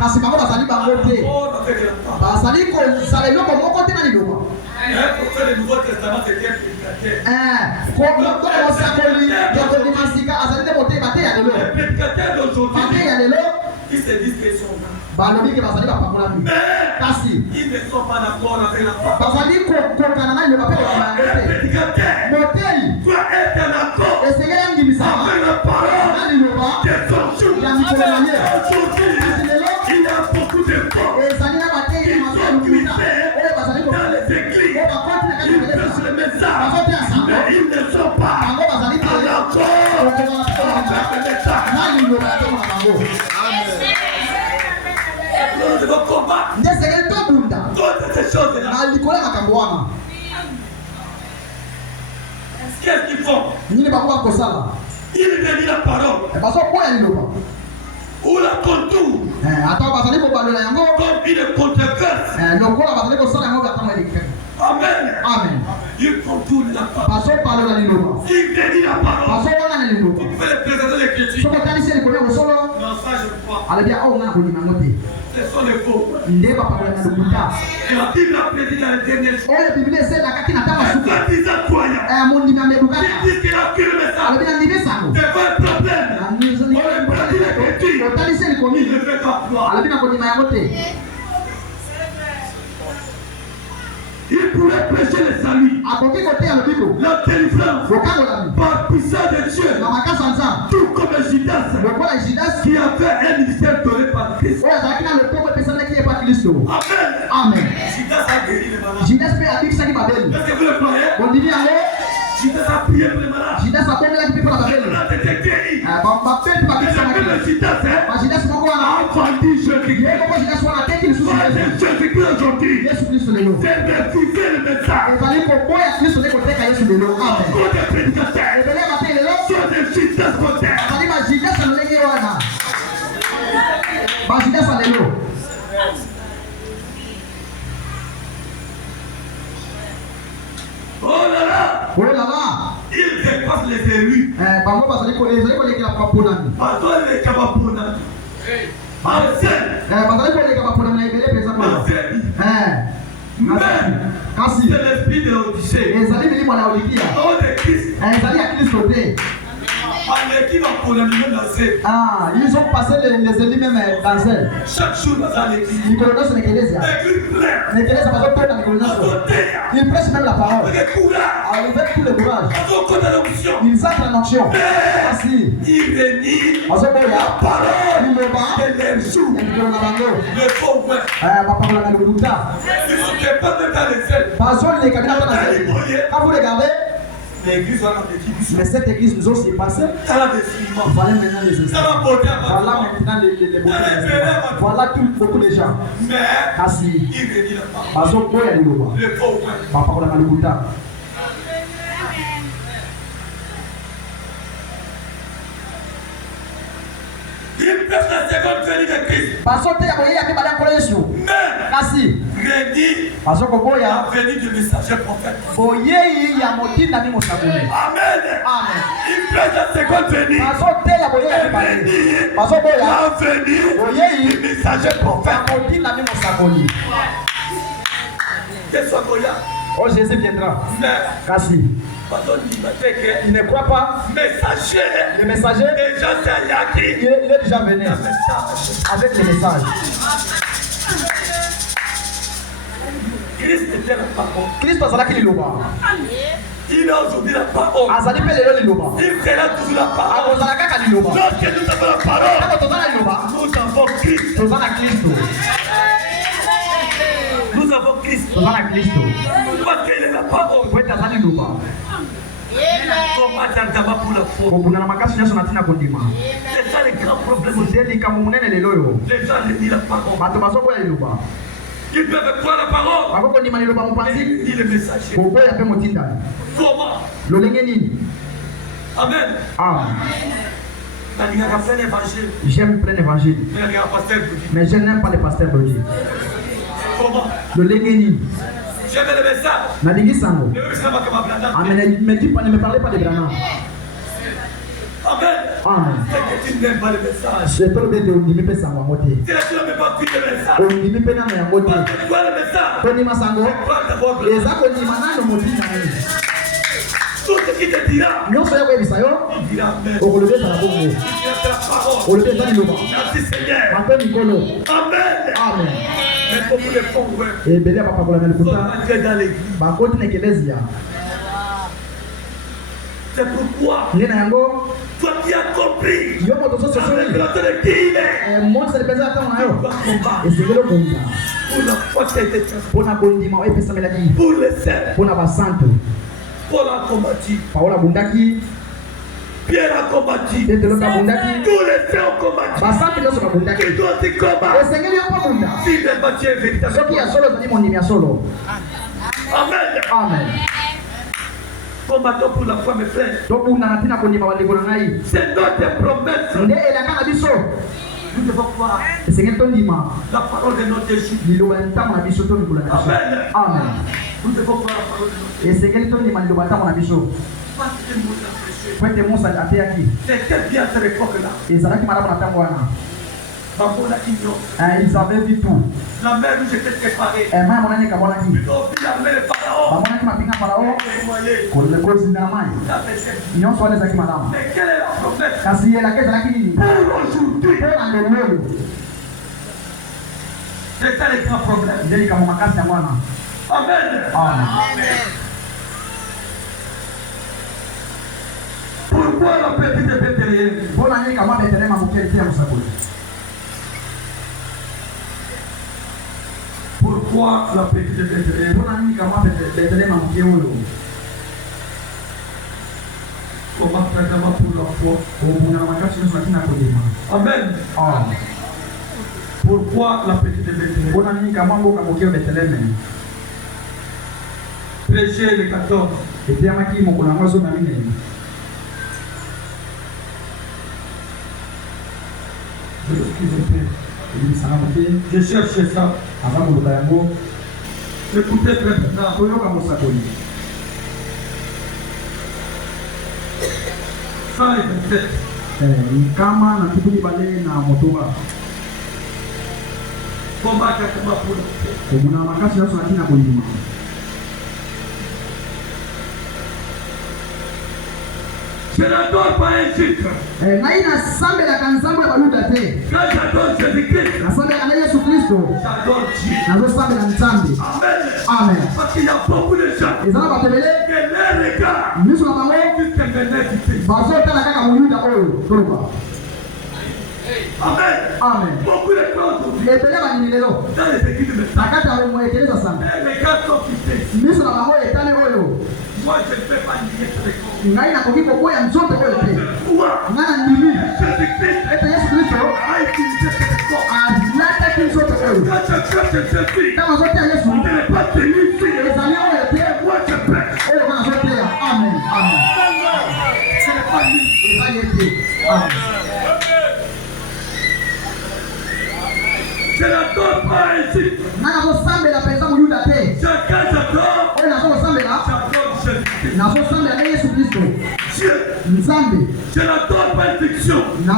kasi bango bazali bango te Oh, avec la parole. bazali kozala eloko moko te na liloba Pour faire le Nouveau Testament, c'était un prédicateur. mosakoli ya kondima sika azali te motema te ya lelo Les prédicateurs d'aujourd'hui, bate ya lelo ils se disent qu'ils sont vrais. balobi ke bazali bapakolami Mais kasi ils ne sont pas d'accord avec la parole. bazali kokokana na liloba mpe kokana yango Un te prédicateur moteli doit être en accord esengeli angimisama avec la parole na liloba de son jour. ya mikolo na ye Aujourd'hui, kasi lelo il y a beaucoup de faux ezali na bateli maso ya lokuta oyo bazali dans les églises. oyo bakoti na kati Ils ya prêchent le message, bazote ya sango mais ils ne sont pas bango bazali te en accord avec le message. na liloba ya ntongo na bango Nous devons combattre nde esengeli tobunda contre ces choses-là. na likolo ya makambo wana Qu'est-ce qu'ils font? nini bango bakosala Ils redisent la parole bazokoya liloba ou la contour ata bazali kobalola yango comme une controverse. lokola bazali kosala yango biatamo elekeke Amen. amen Ils contournent la parole. bazobalola liloba Ils redisent la parole. bazowana na liloba Vous pouvez les présenter les critiques. soki otalisi likolo ya kosolo Non, ça je crois. alobi awo nga na kondima yango te Ce sont les faux. nde bapakola na lokuta Et la Bible a prédit dans les derniers jours. oyo biblia eselelakaki na ntango Un suka soi-disant croyant. mondimi Il amedukaka dit qu'il a cru le message. alobi na ndimi sango C'est pas un problème. otalisi likomi Il ne fait pas croire. alobi na kondima yango te Il pourrait prêcher le salut, akoki koteya lobiko la délivrance lokangolami par puissance de Dieu. na makasi ya nzambe Tout comme Judas lokola judas qui avait un ministère donné par Christ. oyo azalaki na lotongo epesanaki ye pa kristo Amen. amen Judas a guéri les malades. judas mpe abikisaki babeli Est-ce que vous le croyez? kondimi yango Judas a prié pour les malades. judas abondelaki mpe mpo na Les babeli malades étaient guéris. babeli mpe Et babikisanaki le Judas bajudas moko wana a vendu Jésus-Christ. ye moko judas wana ateki lisusu Vendez Jésus-Christ aujourd'hui, Yesu Kristo lelo. c'est de diffuser le message. Ezali koboya Kristo leko teka Yesu lelo. Amen. Beaucoup de prédicateurs Ebele matin lelo. sont des justesses modernes. Ezali bajidesa lolenge wana. Bajidesa lelo. Oh là là, Oh là là. ils dépassent les élus. Bango bazali kolekela baponami. Bazali les capaponami. Bazali koleka baponami na ebele peza kwa. Kasi c'est l'esprit de l'Odyssée. ezali milimo na Laodikia. Oh de Christ. Ezali ya Kristo te. Ils ont passé les élus même dans elle. Chaque jour, Ils connaissent l'Ecclésia. L'Ecclésia va faire la connaissance. Ils prêchent même la parole. Avec tout le courage. Ils entrent en action. Merci. Il quand vous regardez, mais cette église nous aussi passé. Voilà maintenant les instruments. Voilà maintenant les beautés. Voilà beaucoup de gens. Kasi bazo boya liloba. Papa kola malukuta. Bazo te ya boya ke bala kola Yesu. Kasi bazo ko boya boye ya motinda ni mosabuni. Amen. Amen. Il prête la seconde venue. Bazo te ya boya ke bala. Bazo boya boye du messager prophète. ya motinda ni mosabuni. Oh, Jésus viendra. Kasi il ne croit pas. Le messager, il est déjà venu avec le message. Christ azalaki liloba. Il a aujourd'hui la parole. Azali pe lelo liloba. Il sera toujours la parole. Akozala kaka liloba. Lorsque nous avons la parole, Kaka tozala liloba. nous avons Christ. Tozala Kristo. Nous avons Christ. Tozala Kristo. Parce qu'il est la parole. Kweta azali liloba. Comment t'entends pour la foi? Kobuna na makasi nyonso na tina kondima. C'est ça le grand problème. Ozeli kamu munene lelo yo. Les gens ne disent la parole. Bato bazoboya liloba. Ils peuvent croire la parole. Bako kondima liloba mopanzi. Dit le messager. Koboya pe motinda. Comment? Lolenge nini? Amen. Ah. Il y a fait l'évangile. J'aime plein évangile. Mais il y a un pasteur qui dit. Mais je n'aime pas les pasteurs Brody. Comment? Lolenge nini? J'aime le message. Nalingi sango. Le message va comme un blanda. Amen. Ne me parlez pas de Branham. Amen. Amen. C'est que tu n'aimes pas le message. C'est trop bien de undimi pe sango mote. Si tu ne veux pas cuire le message. Undimi pe na ya mote. Parce que tu vois le message. Toni masango. Prends d'abord le Eza ko ni manano motinda ni. tout ce qui te dira. Nyonso ya ko bisayo. Il dira Amen. Okolobeza na bongo. Il dira la parole. Olobeza liloba. Merci Seigneur. Mato nikolo. Amen. Amen. Mais beaucoup de font ouais. Ebele papa kola Faut melikuta. entrer dans l'église. Bakoti na ekelezia. C'est pourquoi Nina yango. toi qui as compris Yo moto so so avec so. l'autre de qui il est. Monsa lipeza ata na Tu yo. dois combattre Esengelo konda. pour la foi qui a été transformée. Pona kondima o epesamelaki. Pour les saints. Pona basanto. Paul a combattu. Paola bundaki. Pierre a combattu. Petelo kabundaki. Tous les saints ont combattu. Basanto nyonso babundaki. Tu dois aussi combattre. Esengeli yo babunda. Si le bâti est véritable. Soki ya solo zali mondimi ya solo. Amen. Amen. Combattons pour la foi, mes frères. Tobunda na tina kondima bandeko na ngai. C'est notre promesse. Nde elaka na biso. Nous devons croire Esengeli tondima. la parole de notre Jésus. Liloba ntango na biso to mikolo na biso. Amen. Amen. Nous devons croire la parole de notre Jésus. Esengeli tondima liloba ntango na biso. Parce que nous avons prêché. Po ete Musa ateyaki. C'était bien à cette époque-là. Ezalaki malamu na ntango wana. Bambola Kinyo. Ils avaient vu tout. La mer rouge était préparée. Mai monene ekabwanaki. Ils ont vu la mer de Pharaon. Bamonaki mapinga Farao. Témoigner. kozinga na mai. Ça, c'est- Nyonso wana ezalaki malamu. Mais quelle est la promesse Kasi elaka ezalaki nini? pour aujourd'hui? Mpo na ndelo oyo. C'est ça le grand problème. Nde likambo makasi yango wana. Amen. Amen. Pourquoi la petite Bethléem? Mpo na nini kama Betelema moke etia mosakoli? Pourquoi la petite Bethléem? Mpo na nini kama Betelema moke oyo? Comment précisément pour la foi? Kobunda na makasi nyonso na ntina kodema. Amen. Amen. Pourquoi la petite Bethléem? Prêcher le 14. Je cherche ça. Écoutez très bien. Ça est fait. Kama na kitu kibale na motoka. Comment kama pour Kuna makasi yaso lakini kulima. Je n'adore pas un titre. Na ina sambe la kanzambo ya baluda te. Quand j'adore Jésus-Christ, Na sambe ya Yesu Kristo. j'adore Dieu. Na zo sambe la ntambi. Amen. Amen. Parce qu'il y a beaucoup de gens Ezala batebele qui les regardent. miso na bango Jusqu'à maintenant, bazo tala kaka muyuda oyo toloba. Amen. Amen. Beaucoup de choses Ebele banini lelo. dans les églises de ça. Nakata mwekeleza sana. Les gars sont fixés. Miso na bango etale oyo. Moi, je ne peux pas nier ce récolte. Ngai na koki kokoya nzoto oyo te. Pourquoi? Ngana ndimi. Jésus-Christ Ete Yesu Kristo a utilisé ce récolte. azilata nzoto oyo. Quand je cherche Jésus, Kama zote ya Yesu il n'est pas tenu ici. ezali oyo te. Moi, je prêche. Oyo kana zote ya. Amen. Amen. Ce n'est pas lui. Ezali ete. Amen. Je n'adore pas ici. Nanga kosambela penza muyuda te. Chacun j'adore. Oyo nazo kosambela J'adore Jésus-Christ. nazo sambela Yesu Kristo. Dieu. Nzambe Je n'adore pas une fiction. na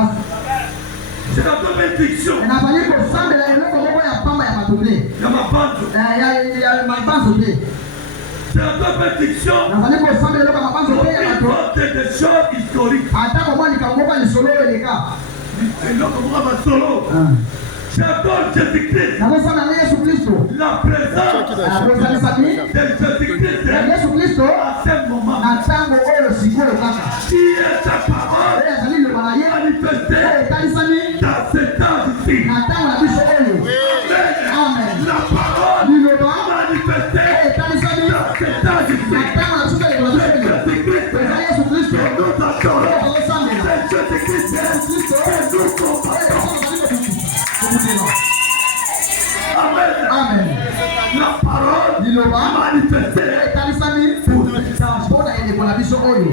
Je n'adore pas une fiction. nazali kosambela eloko moko ya pamba ya bato te. Il y a ma bande. Ya mabanzo te. Je n'adore pas une fiction. Nazali kosambela eloko ya mabanzo te ya Il bato. faut des choses historiques. Ata komwa likambo moko ya lisolo oyo eleka. Et donc, on va solo. J'adore Jésus-Christ. Nazo sambela Yesu Kristo. La présence Kozalisaki de Jésus-Christ ya Yesu Kristo à ce moment. na ntango oyo sikoyo kaka. Qui est sa parole Oyo azali liloba na ye manifestée oyo etalisami dans cet âge ici. na ntango na biso oyo. Amen. La parole Liloba manifestée oyo etalisami dans cet âge ici. na ntango na biso oyo na biso oyo. Jésus-Christ, Eza Yesu Kristo nous adorons. oyo tozosambela. C'est Jésus-Christ que nous combattons. Amen. Amen. La parole Liloba manifestée etalisami mpona eleko na biso oyo.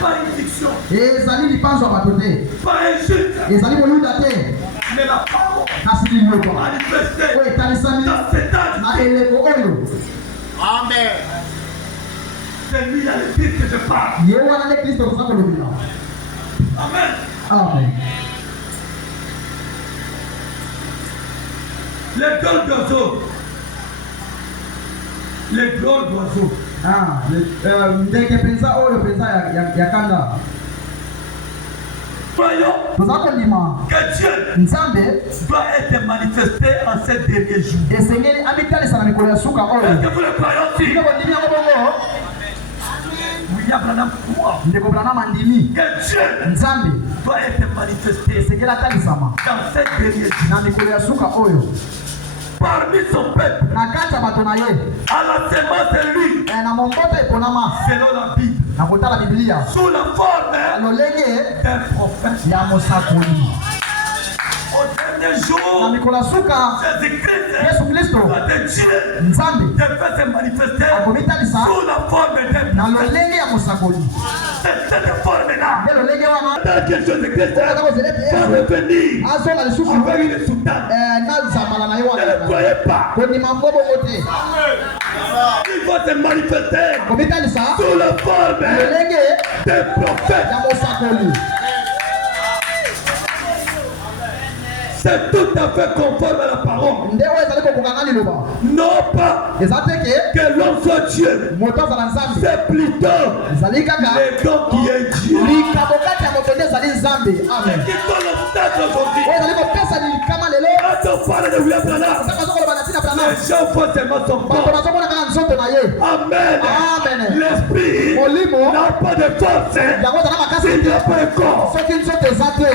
pas une fiction, Ezali lipanzo ya bato te. pas un chute, Ezali moyuda te. mais la parole Kasi liloba manifestée oyo etalisami dans cet âge. na eleko oyo. Amen. C'est lui à l'église que je parle. Ye wana nde Kristo toza kolobela. Amen. Amen. Les drôles d'oiseaux. Les drôles d'oiseaux. Ndege penza oyo penza ya kanda. Voyons Toza kolima que Dieu Nzambe doit être manifesté en ces derniers jours. esengeli abitalisa na mikolo ya suka oyo. Est-ce que vous le croyez aussi? Ndeko ndimi yango bongo William Branham croit ndeko Branham andimi que Dieu Nzambe doit être manifesté esengeli atalisama dans ces derniers jours. na mikolo ya suka oyo. Parmi son peuple, Na kati ya bato na ye à la sémence de lui, na mombota eponama selon la Bible, na kotala Biblia sous la forme lolenge d'un prophète. ya mosakoli. Au dernier Na jour, mikolo ya suka Jésus-Christ Yesu Kristo doit être Dieu Nzambe devait se manifester akomitalisa sous la forme d'un na prophète. lolenge ya mosakoli. Cette forme-là, Nde lolenge wana dans laquelle Jésus-Christ ata kozela ete va Yesu revenir azonga lisusu avec une soutane. na nzambala na ye Ne le wana croyez pas. kondima ngo bongo te. Il va se manifester Akomitalisa sous la forme lolenge d'un prophète. ya mosakoli. C'est tout à fait conforme à la parole. Nde oyo ezali kokoka na liloba Non pas eza te ke que l'homme soit Dieu. moto azala Nzambe, C'est plutôt ezali kaka les dons qui est Dieu. likambo kati ya moto nde ezali Nzambe. Amen. Qui sont l'obstacle aujourd'hui. Oyo ezali kopesa likama lelo Quand on parle de William Branham, ata bazokoloba na ntina Branham les gens font seulement son bato corps. bazomona kaka nzoto na ye. Amen. Amen. L'esprit Molimo n'a pas de force. yango ezala makasi Il n'y a pas de corps. soki nzoto eza te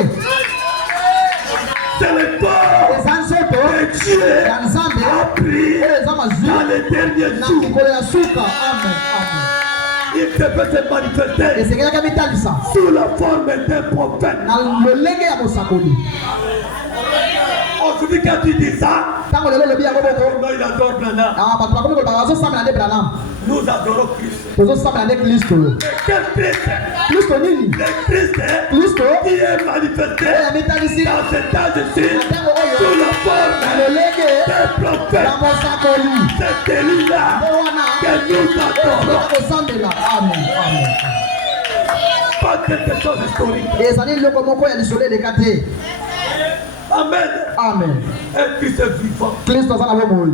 C'est le corps eza nzoto que Dieu ya Nzambe a pris oyo eza mazwi dans les derniers na jours. mikolo ya suka. Amen. Amen. Il devait se manifester esengelaka mitalisa sous la forme d'un prophète. na lolenge ya mosakoli. Aujourd'hui, quand tu dis ça, tango lelo lobi yango boko il adore Branham. bato bakomi koloba bazosambela nde Branham Nous adorons Christ. tozosambela nde Kristo Mais quel Christ? Kristo nini Le Christ Kristo qui est manifesté oyo amitangisi dans cet âge-ci ntango oyo sous la forme lolenge des prophètes. ya mosakoli C'est celui-là nde wana que nous adorons. kosambela amen amen Pas quelque chose d'historique. ezali eloko moko ya lisolo eleka te Amen. amen Un Christ vivant. Kristo aza na bomoi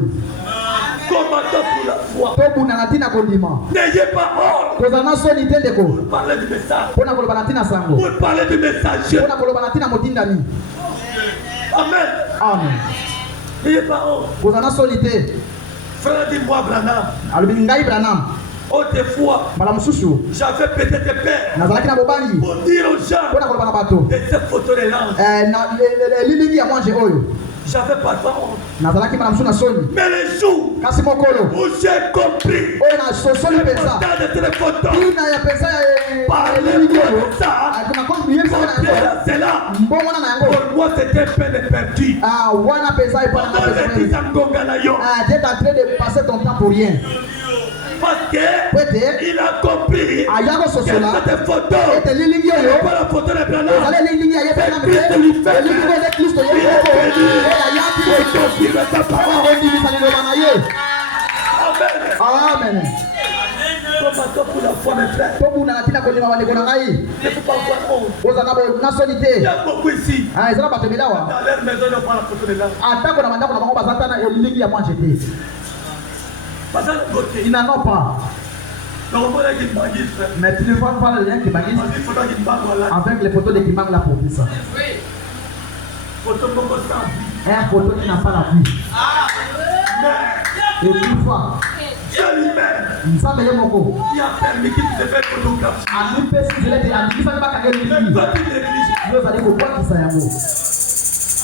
Combattant pour la foi. tobundana ntina kondima N'ayez pas honte kozala na soni te ndeko pour parler du message. mpona koloba na ntina sango Pour parler du messager. mpona koloba na ntina motindami Amen. amen N'ayez pas honte. kozala na soni te Frère, dis-moi, Branham. alobi ngai Branham Autrefois, mbala mosusu j'avais peut-être peur nazalaki na bobali pour dire aux gens mpona koloba na bato de cette photo de l'ange. elilingi ya mwanje oyo J'avais pas de honte. nazalaki mbala mosusu na soni Mais le jour kasi mokolo où j'ai compris oyo na sosoli mpenza l'importance de cette photo, tina ya mpenza parler elilingi pour oyo ça, yebisaka na compter yango à cela, mbongwana na yango pour moi c'était peine perdue. wana mpenza epona na Pendant mpenza que tu Sangonga na yo, tu es en train de passer ton temps pour rien parce que pete il a compris aya que kososola cette photo ete lilingi n'est oyo pas la photo de Branham. ezali elilingi ya ye mpe na mpe elingi oyo nde kristo ye moko ayaki Confirme ta parole. ondimisa liloba na ye Amen. amen Combattons pour la foi, mes frères. tobundana ntina kondima bandeko na ngai Il ne faut pas avoir honte. ozala na soni Il te y a beaucoup ici. eza na bato ebele awa Dans leur maison, ils prennent la photo de l'ange. atako na bandako na bango baza ta na elilingi ya mwanje te Parce que le côté, ils n'en ont pas normalement, il y a une baguette, frère. mais tu ne vois pas le lien qui On bagage dit qu'il faudra qu'il parle, voilà. avec les photos de Kimang là pour ça Photo de Mogo sans vie. un photo qui n'a pas la vie Mais et une fois Dieu lui-même, nzambe ye moko il a permis qu'il se fasse photographe. amipesi nzela ete andikisaki bakanga Mais elilingi toi, tu négliges. yo ozali kokwakisa yango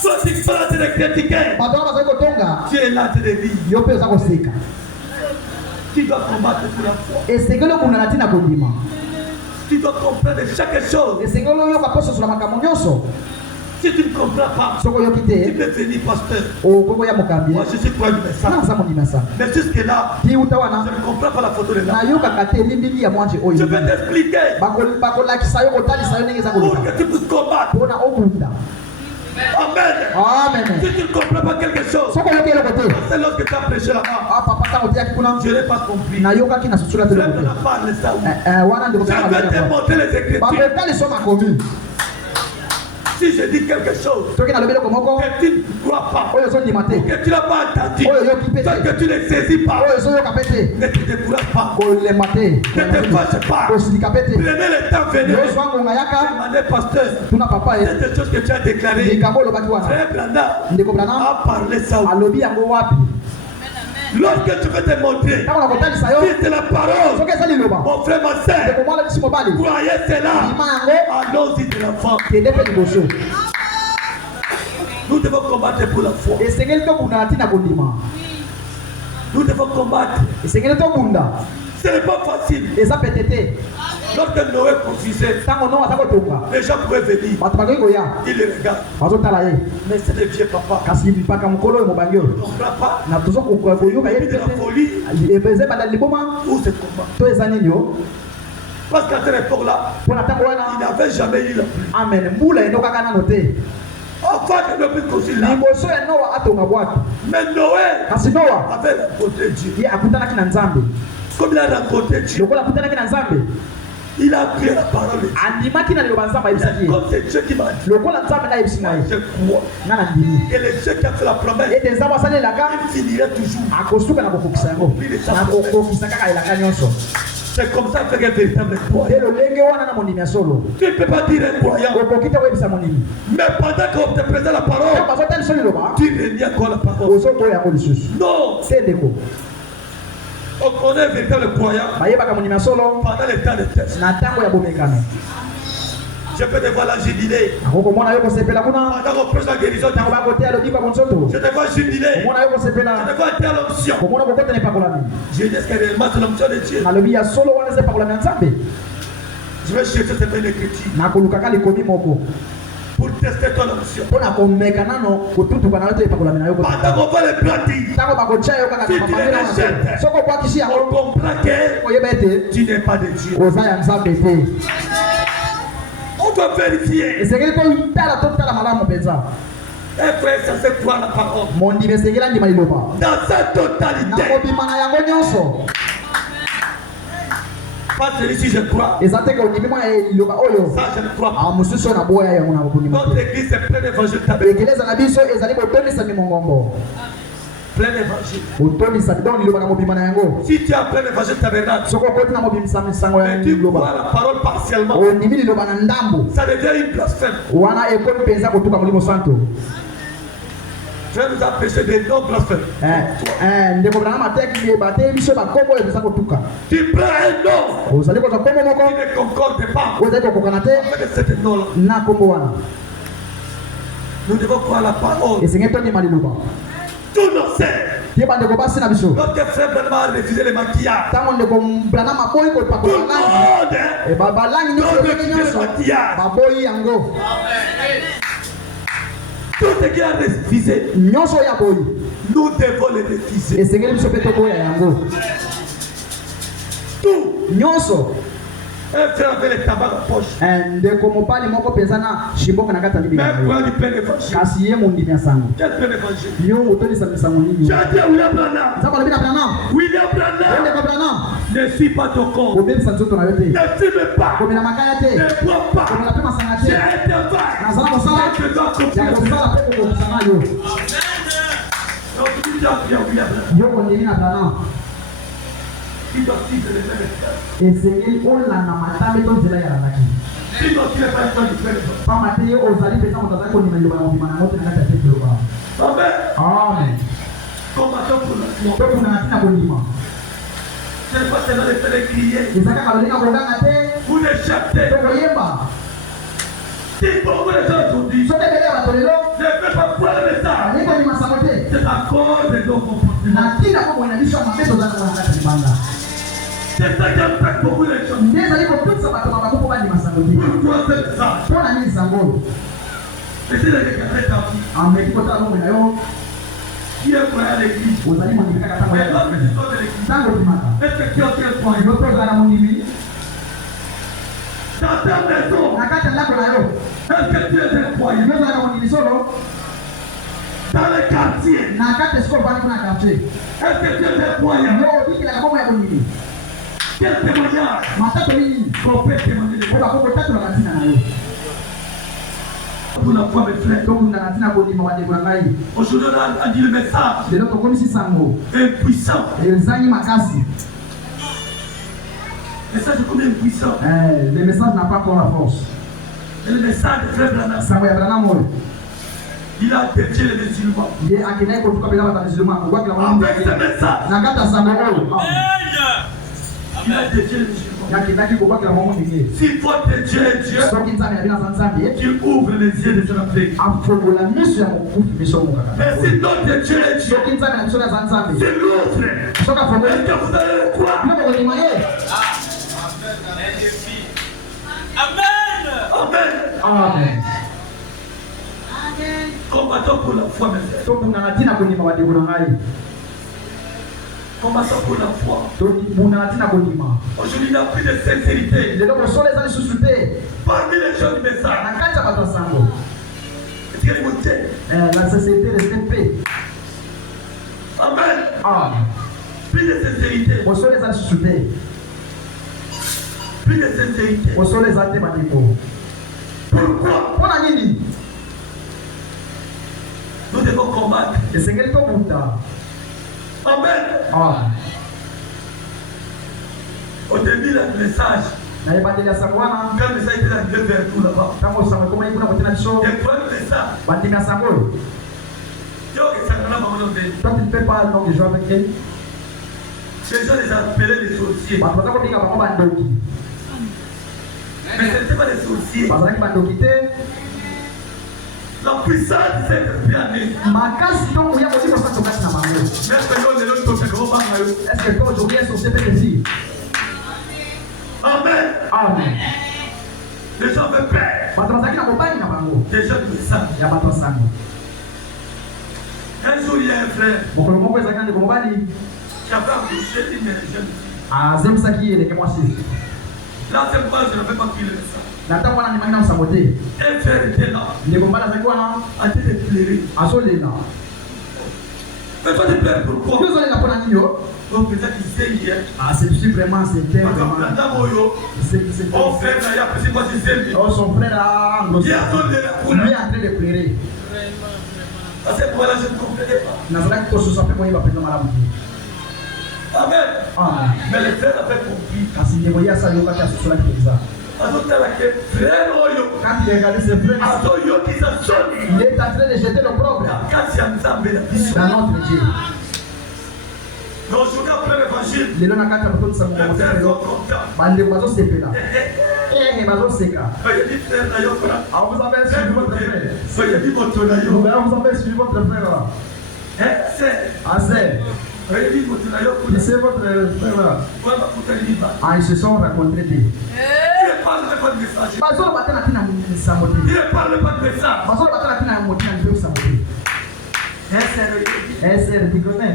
Toi, tu parles de critiquer. bato wana bazali kotonga Tu es là en train de dire. yo mpe oza koseka Tu dois combattre pour la foi. esengeli okundana ntina kondima Tu dois comprendre chaque chose. esengeli oyoka mpo sosola makambo nyonso Si tu ne comprends pas, soki oyoki tu te peux venir pasteur. okoki oya mokambi Moi, je suis croyant du message. naza mondimasa Mais jusque-là, tiuta je wana ne comprends pas la photo de l'ange. nayokaka te elimbingi ya mwanje Je oyo vais t'expliquer bakolakisa yo kotalisa yo ndenge eza pour koloba que tu puisses combattre. mpona obunda Amen. amen Si tu ne comprends pas quelque chose, soki oyoki eloko te c'est lorsque tu as prêché là-bas. papa ntango oteyaki kuna Je n'ai pas compris. nayokaki na sosola te Frère, eloko on te a parlé ça. où? wana ndeko Je vais te montrer les Écritures. bakotalisa yo makomi Si je dis quelque chose soki nalobi eloko moko que tu ne crois pas, oyo ozondima te ou que tu n'as pas entendu, oyo oyoki mpe soit te que tu ne saisis pas, oyo ezoyoka mpe te ne te décourage pas. kolemba te Ne te fâche pas. kosilika mpe te Prenez le temps, venez. yozwa ngonga yaka Demandez, pasteur, tuna papa ye c'est des choses que tu as déclarées. likambo olobaki wana Frère Branham ndeko brana a parlé ça. alobi yango wapi Lorsque tu veux te montrer, ntango na kotalisa yo si c'est la parole, soki eza liloba mon frère, ma soeur, ndeko mwana bisi mobali croyez cela. lima yango Allons-y de l'enfant. kende mpe liboso Nous devons combattre pour la foi. esengeli tobunda na ntina kondima Nous devons combattre. esengeli tobunda Ce n'est pas facile. eza pete te Lorsque Noé construisait, ntango no aza kotonga les gens pouvaient venir. bato bakoki koya Ils le regardent. bazotala ye Mais c'est le vieux papa. kasi mpaka mokolo oyo mobangi oyo On ne comprend pas. na toza koyoka ye C'est de la folie eza ebanda liboma ou c'est comment. to eza nini o Parce qu'à cette époque-là, mpona ntango il wana n'avait jamais eu la pluie. amen mbula endokaka nano te Enfin, que Noé puisse construire là. liboso ya noa atonga bwato Mais Noé kasi noa avait rencontré Dieu. ye akutanaki na nzambe Comme il a rencontré Dieu, lokola akutanaki na nzambe il a pris la parole de Dieu. andimaki na liloba nzambe ayebisaki ye Comme c'est Dieu qui m'a dit, lokola nzambe nayebisi ngai je crois. nga na ndimi Et le Dieu qui a fait la promesse, ete nzambe asalelaka il finirait toujours. akosuka na kokokisa yango na kokokisa kaka elaka nyonso C'est comme ça qu'un véritable croyant. te lolenge wana na mondimi ya solo Tu ne peux pas dire un croyant, okoki te koyebisa mondimi mais pendant qu'on te présente la parole, ntango azotalisa liloba tu renies encore la parole. ozoboya yango lisusu Non, te ndeko on connaît un véritable croyant bayebaka mondimi ya solo pendant les temps de test. na ntango ya bomekano Je peux te voir la jubiler. akokomona yo kosepela kuna Pendant qu'on prêche la guérison, ntango bakoteya lobika konzoto je te vois jubiler. komona yo Je te kosepela vois faire l'option. komona kokota na epakolami Je dis que réellement c'est l'option de Dieu. nalobi ya solo wana eza epakolami ya nzambe Je vais chercher cette belle écriture nakolukaka likomi moko pour tester ton option. Pendant qu'on va le pratiquer, si tu le rejettes, on comprend que tu n'es pas de Dieu. On doit vérifier. Et frère, ça c'est quoi la parole? Dans sa totalité. Pas celui-ci, je crois. Ça, je ne crois pas. Notre église est pleine d'évangile. Plein d'évangile. Si tu as plein d'évangile tabernacle, mais tu crois la parole partiellement, ça devient une blasphème. Tu vas nous empêcher des non-blasphèmes. Tu prends un nom qui ne concorde pas avec cet nom-là. Nous devons croire la parole. Tous nos sœurs. Notre frère Branham a refusé le maquillage. Tout le monde doit refuser le maquillage. Tout ce qui a refusé, nous devons le refuser. Tout. Un frère avait le tabac en poche. Même pour du plein d'évangile. Quel plein d'évangile? J'ai dit William Branham. William Branham ne suis pas ton corps. Ne fume pas. Ne bois pas. J'ai un travail. Je dois continuer. Donc tu dois bien William Branham. Il doit suivre les mêmes frères. Sinon tu n'es pas une femme du Amen. Amen. Combattons pour la foi. Ce n'est pas seulement de faire crier. Vous les chantez. Si pour vous les gens aujourd'hui ne faites pas croire le message, c'est à cause de nos comportements. C'est ça qui impacte beaucoup les gens. Pourquoi ce message? Essayez de regarder ta vie. Qui est croyant à l'église? Mais lorsque tu sors de l'église, est-ce que tu as quel point? Dans ta maison, est-ce que tu es un croyant? Dans le quartier, est-ce que tu es un croyant? Quel témoignage qu'on peut témoigner? Pour la foi, mes frères. Aujourd'hui, on a dit le message impuissant. Le message est combien impuissant? Le message n'a pas encore la force. Et le message de frère Branham, il a défié les musulmans. Avec ce message, il a défié les musulmans. Si votre Dieu est Dieu, qu'il ouvre les yeux des Africains. Mais si notre Dieu est Dieu, qu'il l'ouvre. Est-ce que vous allez le croire? Amen. Amen. Amen. Combattons pour la foi, mes frères. Combattons pour la foi. Aujourd'hui, il n'y a plus de sincérité. Parmi les gens du message. Est-ce que vous dites? La sincérité reste paix. Amen. Amen. Plus de sincérité. Plus de sincérité. Pourquoi? Nous devons combattre. Amen. Amen. Au début, le message. Quand le message était arrivé vers nous là-bas. Et toi, le message. Toi, tu ne fais pas le nom de Joël avec elle. Les gens les appelaient les sorciers. Mais ce n'était pas des sorciers. La puissance de cet esprit en nous. Est-ce que toi aujourd'hui est sorcier peut te dire? Amen. Amen. Les gens avaient peur. Des gens de sang. Un jour, il y a un frère qui avait accouché une jeune fille. Là, c'est pourquoi je n'avais pas pris le sang. Un frère était là. En train de pleurer. Mais toi, tu pleures pourquoi? Donc, peut-être qu'il sait hier. C'est vraiment, c'est Mon frère, c'est quoi, c'est lui. Son frère Il est en train de pleurer. À ce moment-là, je ne comprenais pas. Amen. Mais le frère avait compris. Quand il regardait ses frères, il est en train de jeter l'opprobre dans notre Dieu. Donc, je après l'évangile. Les gens qui ont vous avez suivi votre frère. Vous avez suivi votre frère là. C'est votre frère là. Ils se sont rencontrés. Il ne parle pas de message. Il ne parle pas de message. Tu connais?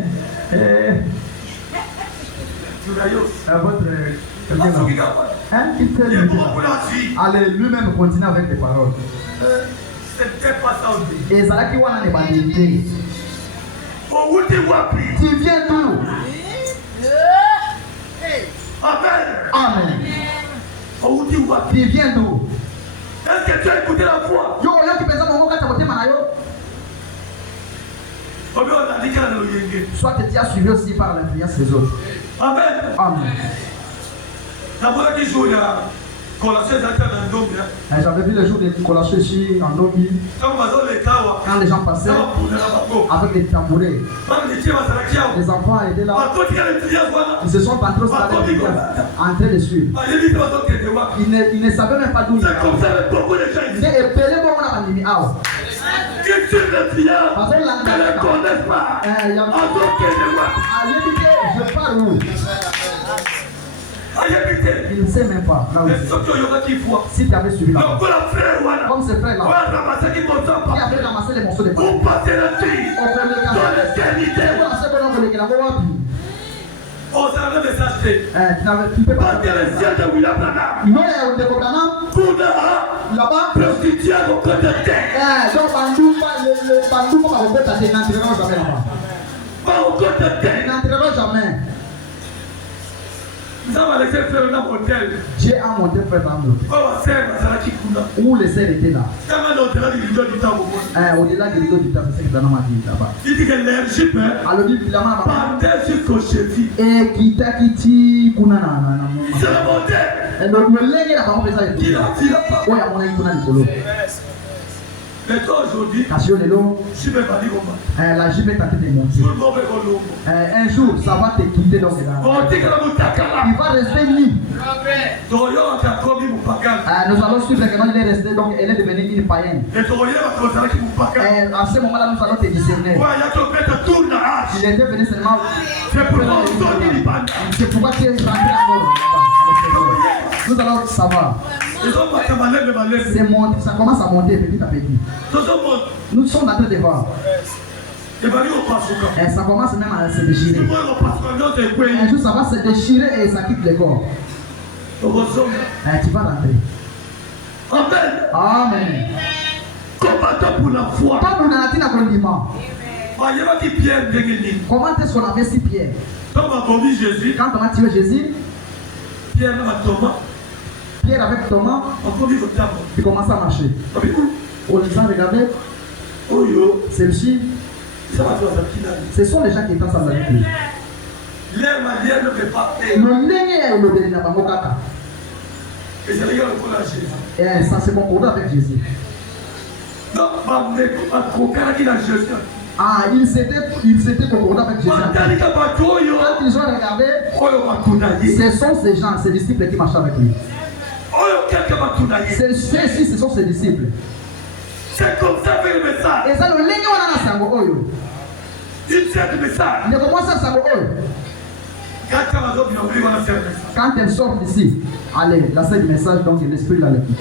Allez, lui-même continue avec les paroles. C'était pas ça au début. Et ça qui va dans les tu viens d'où? Amen. Amen. Tu viens d'où? Est-ce que tu as écouté la voix? Soit que tu as suivi aussi par l'influence des autres. Amen. Amen. J'avais vu le jour des Colossiens ici en Nobi. Quand les gens passaient avec les tambourets, les enfants étaient là. Ils se sont pas trop salés en train de suivre. Ils ne savaient même pas d'où ils étaient. Ils étaient épelés comme on a mis. Qui suivent les clients, ne les connaissent pas. Je parle où? Il ne sait même pas. Si tu avais suivi là, comme ce frère là, qui avait ramassé les morceaux de papier, on peut tu peux pas. Non, on est là-bas. Prostitué au côté de terre. Donc, le bandou, on va jamais là-bas. Pas au côté de terre. Ils n'entreront jamais. Nous avons laissé faire un hôtel. Dieu a monté frère dans l'autre. Où les sœurs étaient là. Au-delà du rideau du temps, c'est ce que Dana m'a dit là-bas. Il dit que l'Égypte pendait jusqu'au cheville. Et Kiti Kunana. C'est la montée. Et donc, le lègue là-bas, on fait ça. Il a dit là-bas. Oui, à mon avis, Kuna Nicolo. Mais toi aujourd'hui, la jupe est en train de monter. Un jour, ça va te quitter donc là. Il va rester nu. Nous allons suivre que il est resté, donc elle est devenue une païenne. À ce moment-là, nous allons te discerner. Il était venu seulement. C'est pourquoi tu es rentré encore. Nous allons savoir. Ça commence à monter petit à petit. Nous sommes en train de voir. Ça commence même à se déchirer. Un jour, ça va se déchirer et ça quitte le corps. Tu vas rentrer. Amen. Combattant pour la foi. Comment est-ce qu'on avait si Pierre? Quand on a tué Jésus, Pierre avec Thomas, il commence à marcher. On les a regardés. Celle-ci, ce sont les gens qui étaient ensemble avec lui. Le et ça se concorde avec Jésus. Ils s'étaient concordés avec Jésus. Quand ils ont regardé, ce sont ces gens, ces disciples qui marchaient avec lui. Ceux-ci, ce sont ses disciples. C'est comme ça que le message. Et ça, le ligne on a sango oyo. Il sait le message. Ne commence à sango oyo. Quand tu as besoin de Quand elle sort d'ici, allez, la scène du message, donc l'esprit l'a l'écoute.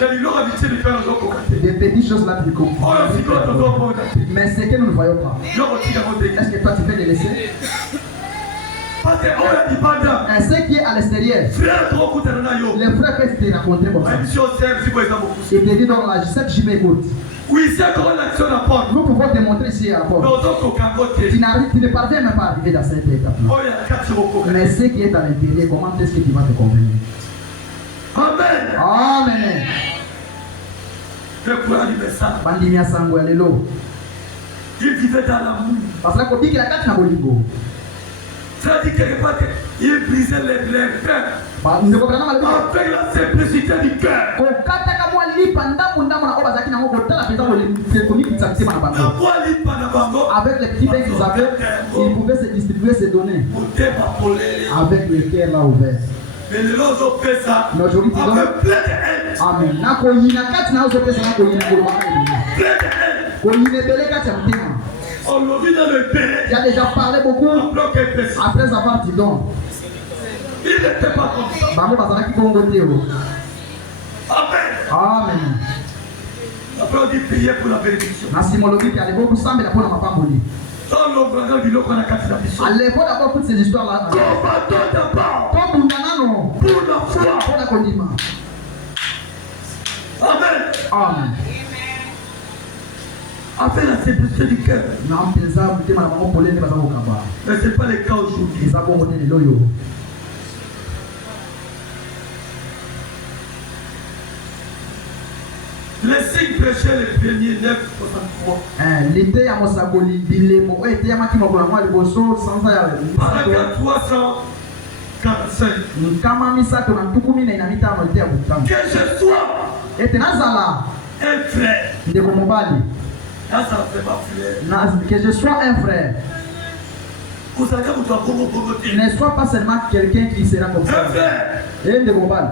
Des petites choses là, tu comprends. Mais c'est que nous ne voyons pas. Est-ce que toi tu peux les laisser? Ce qui est à l'extérieur, les frères peuvent te raconter comme ça. Et te dire donc là, cette je m'écoute. Nous pouvons te montrer ici à la porte. Tu ne parviens même pas à arriver dans cette étape-là. Mais ce qui est à l'intérieur, comment est-ce que tu vas te convenir? Amen. Amen. Bandimia sangu alelo. Il vivait dans l'amour. Parce que la la carte na bolingo. Ça dit quelque part qu'il brisait les cœurs. Avec la simplicité du cœur. Avec les petits pains qu'ils avaient, ils pouvaient se distribuer, se donner. Avec le cœur là ouvert. Mais les autres ont fait ça. Avec plein de haine. Amen. On l'a vu dans le pays. Il a déjà parlé beaucoup après avoir dit donc. Il n'était pas comme ça. Amen. Amen. Après on dit prier pour la bénédiction. Dans l'ombre du local à quatre d'ambition. Allez, faut d'abord toutes ces histoires-là. Combattons d'abord. Pour la foi. Pour la condiment. Amen. Amen. Avec la simplicité du cœur. Mais ce n'est pas le cas aujourd'hui. Les signes prêchés les premiers 9:63. L'été à Mosaboli, Bilemo, et Théama qui m'a dit le bosso sans ailleurs. Paragraphe 345. Que je sois et Nazala, un frère. De Komobali. Que je sois un frère. Ne sois pas seulement quelqu'un qui sera comme ça. Et de Komobali.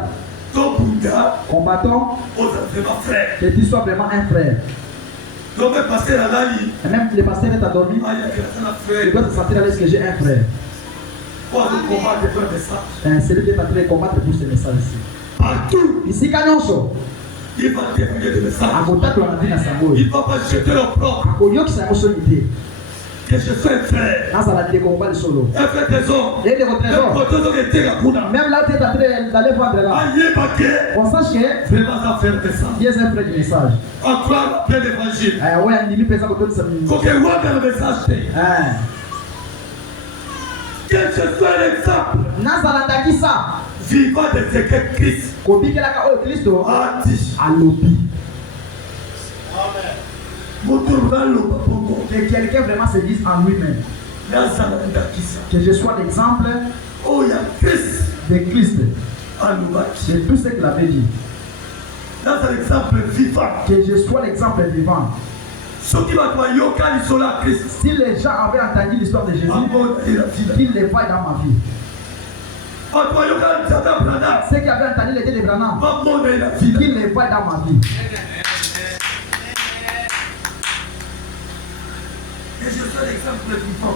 Combattant, que tu sois vraiment un frère. Et même le pasteur est endormi. Tu dois te sentir à l'aise que j'ai un frère. Celui qui est en train de combattre pour ce message ici. Partout. Ici, Kanyonso. Il va témoigner de message. Il ne va pas jeter leur propre. Que je sois un frère. Un frère des hommes. Même là, tu es en train d'aller voir de là. On sache que il y a un frère du message. Encore plein d'évangile. Que je sois l'exemple. Vivant de ce que Christ a dit. Que quelqu'un vraiment se dise en lui-même. Que je sois l'exemple de Christ. C'est tout ce qu'il avait dit. Que je sois l'exemple vivant. Si les gens avaient entendu l'histoire de Jésus, qu'ils les voient dans ma vie. Ceux qui avaient entendu les dieux de Branham, qu'ils les voient dans ma vie. Et je sois l'exemple vivant.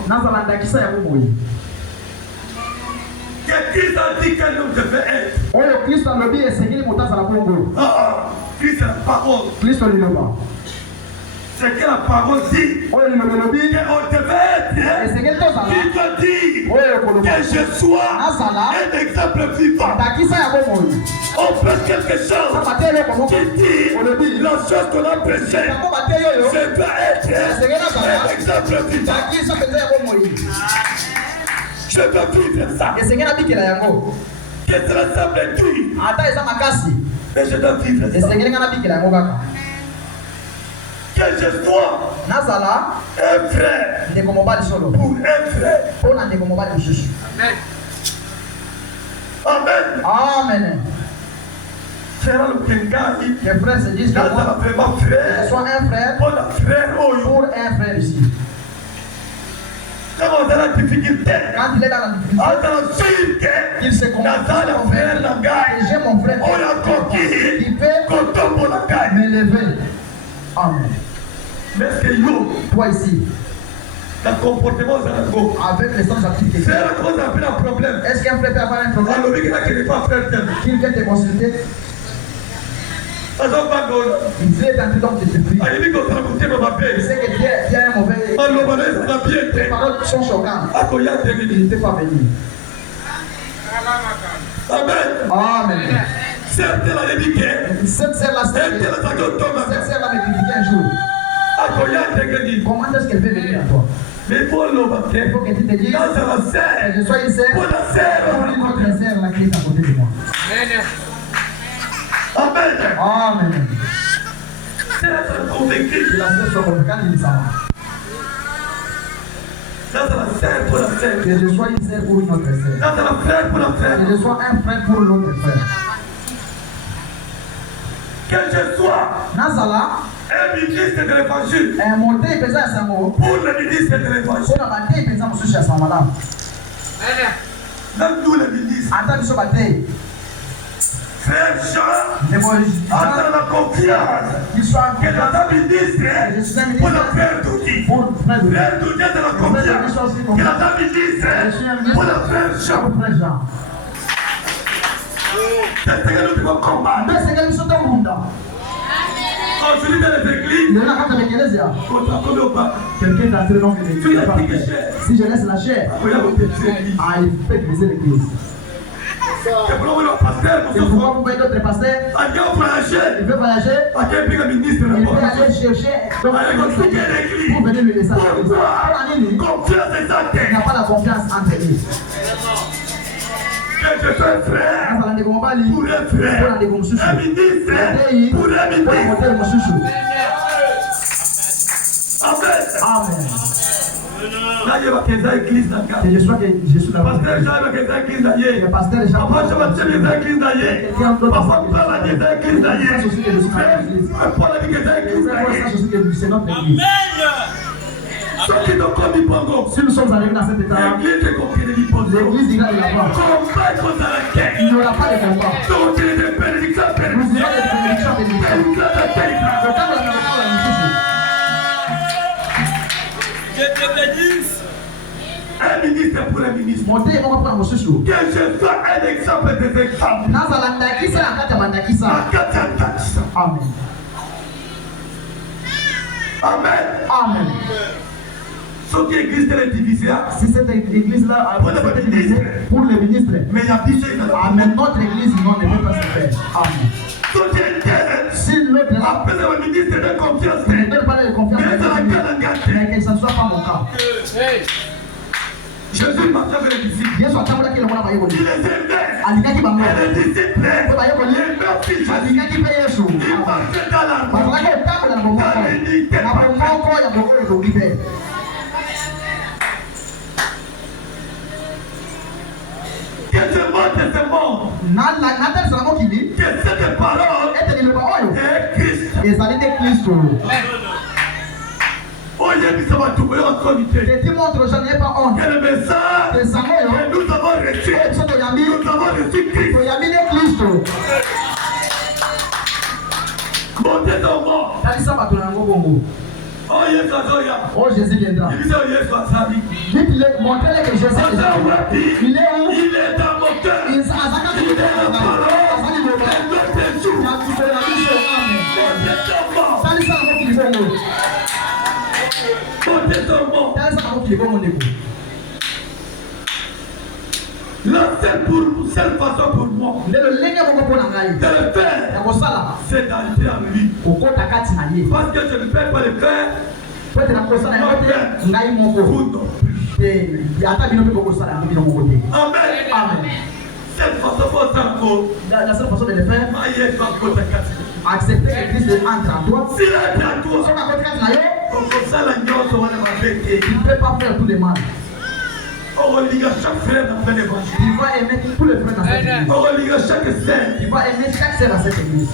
Que Christ a dit quel homme devait être. Christ a dit Christ est la parole. C'est que la parole dit qu'on devait être. Qui te dit que je sois un exemple vivant. On prêche quelque chose qui dit la chose qu'on a prêchée. Je dois être un exemple vivant. Je veux vivre ça. Que cela semble dur. Mais je dois vivre ça. Que je sois un frère pour un frère. Amen. Amen. Les frères se disent que je sois un frère pour un frère ici. Quand il est dans la difficulté, il se combat. Et j'ai mon frère qui peut m'élever. Amen. Mais est-ce que toi ici, comportement avec les sens actifs. C'est là qu'on a un problème. Est-ce qu'un frère peut avoir un problème? Alors, il n'est pas frère. Qu'il vient te consulter. Il est en train de te prier. Il sait que Dieu a un mauvais. Les paroles sont choquantes. Il n'était pas venu. Amen. Amen. Cette sœur-là m'a critiqué un jour. Comment est-ce qu'elle peut venir à toi? Mais il faut que tu te dises, je sois une sœur pour la sœur une autre sœur là qui est à côté de moi. Amen. Amen. C'est la sœur convaincue. Que la sœur soit convaincante, il s'en va. Ça, c'est la sœur pour la sœur. Que je sois une sœur pour une autre sœur. Ça, c'est la frère pour la frère. Que je sois un frère pour l'autre frère. Que je sois Nazala, un ministre de l'évangile. un monté pesant à Sango. Pour le ministre de l'évangile. On a battu pesant mon souci à Sango. Même nous les ministres. Attends, nous sommes battus. Frère Jean, attends la confiance. Qu'il soit Que dans ta ministre, pour le frère Doudi. Frère Doudi de la confiance. Que dans ta ministre, pour le frère Jean. C'est ce que nous devons combattre. Aujourd'hui dans les églises, quelqu'un est entré dans l'église. Si je laisse la chair, il peut briser l'église. c'est pourquoi le pasteur, Et pourquoi vous voyez d'autres pasteurs? Il veut voyager, il peut aller chercher pour venir lui laisser à l'église. Il n'a pas la confiance entre lui. Que je sois frère pour un frère, un ministre pour un ministre. Amen. Amen. Là, il y a une église dans le Que je sois que je suis là. pasteur Jean, il y a une église dans le Le pasteur Jean. papa, je vais te dire une église dans le papa, Paul a dit une église dans le Paul a dit une église dans C'est notre église. ceux qui n'ont pas mis Bongo, Si nous sommes arrivés dans cet état, l'église est compris de Bongo. l'église ira de là-bas. Combat contre la guerre. Il n'y aura pas de combat. Donc, il est de bénédiction, Nous irons de bénédiction à bénédiction. bénédiction, bénédiction. Le temps de la parole à nous. Je te bénisse. Un ministre pour un ministre. Mon Dieu, on va prendre mon chouchou. Que je sois un exemple des exemples. Nazala ndakisa akata mandakisa. Amen. Amen. Amen. Ce qui existe de l'indivision, Si cette église-là a été divisée pour les ministres, mais il y a plusieurs. Amen. Notre église, non, ne peut pas se faire. Amen. Ce qui est Si l'autre là, après le ministre de confiance, ne peut pas de confiance, mais c'est la guerre en mais gâté. que ça ne soit pas mon cas. Jésus marchait avec les disciples. Yesu atambulaki elongo na bayekoli. Il les aimait. Alingaki bango. Et les disciples, Mpe bayekoli. les meilleurs fils, Alingaki mpe Yesu. ils marchaient dans la rue. Bazalaki kotambola na bomoko. Na bomoko ya bokoyo ekoki mpe. Que ce monde, natalisaka mokili que cette parole ete liloba oyo est Christ. ezali nde Kristo. oyebisa bato oyo bakomite Je te montre aux gens, n'ayez pas honte. que le message Ezango oyo que nous avons reçu, oyo biso toyambi nous avons reçu Christ. toyambi nde Kristo. Montez ton mort. Talisa bato na yango bongo. Oh Yesu azoya. Oh Jésus viendra. Il disait oh Yesu azali. Dites-le, montrez-le que Jésus est Aza là. wapi? Il est où? Il est dans mon cœur. Il est azaka Il est la parole. azali loba. Et notre jour. Na kifo na biso. Amen. Montez ton mort. Talisa na mokili bongo. Montez ton mort. Talisa na mokili bongo ndeko. La seule façon pour moi Nde lolenge moko mpo na ngai de le faire, ya kosala c'est d'entrer en lui. kokota kati na ye. Parce que je ne peux pas le faire. Po ete na kosala yango te ngai moko. Vous non plus. Te ata bino mpe bokosala yango bino moko te. Amen. Amen. Cette façon pour ça, La seule façon de le faire, accepter que Christ entre en toi. s'il est à toi, Soki akoti kati na yo, comme ça, la nyonso wana mabete. il ne peut pas faire tout le mal. Oroliga chaque frère dans l'évangile. Il va aimer tous les frères dans cette église. Oroliga chaque sœur. Il va aimer chaque sœur dans cette église.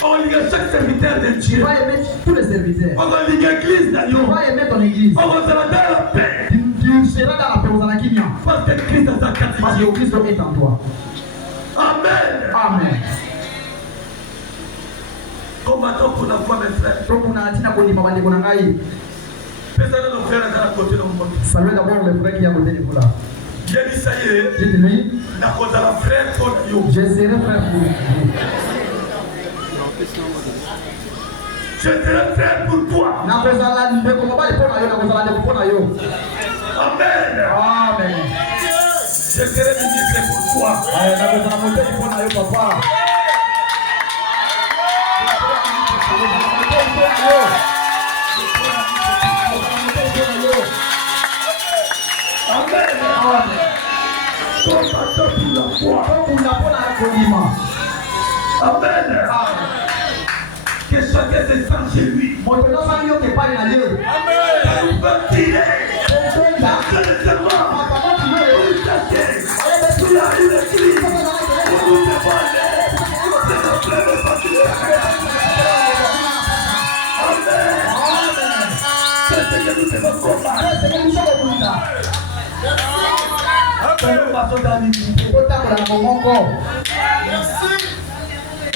Oroliga chaque serviteur de Il Dieu. va aimer tous les serviteurs. Oroliga église Il d'ailleurs. va aimer ton église. Orozala dans la paix. Tu seras dans la paix aux Anakimia. Parce que Christ est en Parce quatre. que Christ est en toi. Amen. Amen. Combattons pour la foi, mes frères. Donc on a dit na kondima bandeko na ngai. Saluez d'abord le frère qui est à côté de vous là. Dites-lui, je serai frère pour vous. Je serai frère pour toi. Amen. Amen. Je serai ministre pour toi. Amen. Combattant pour la foi. Amen. Que chacun se sente chez lui. Amen.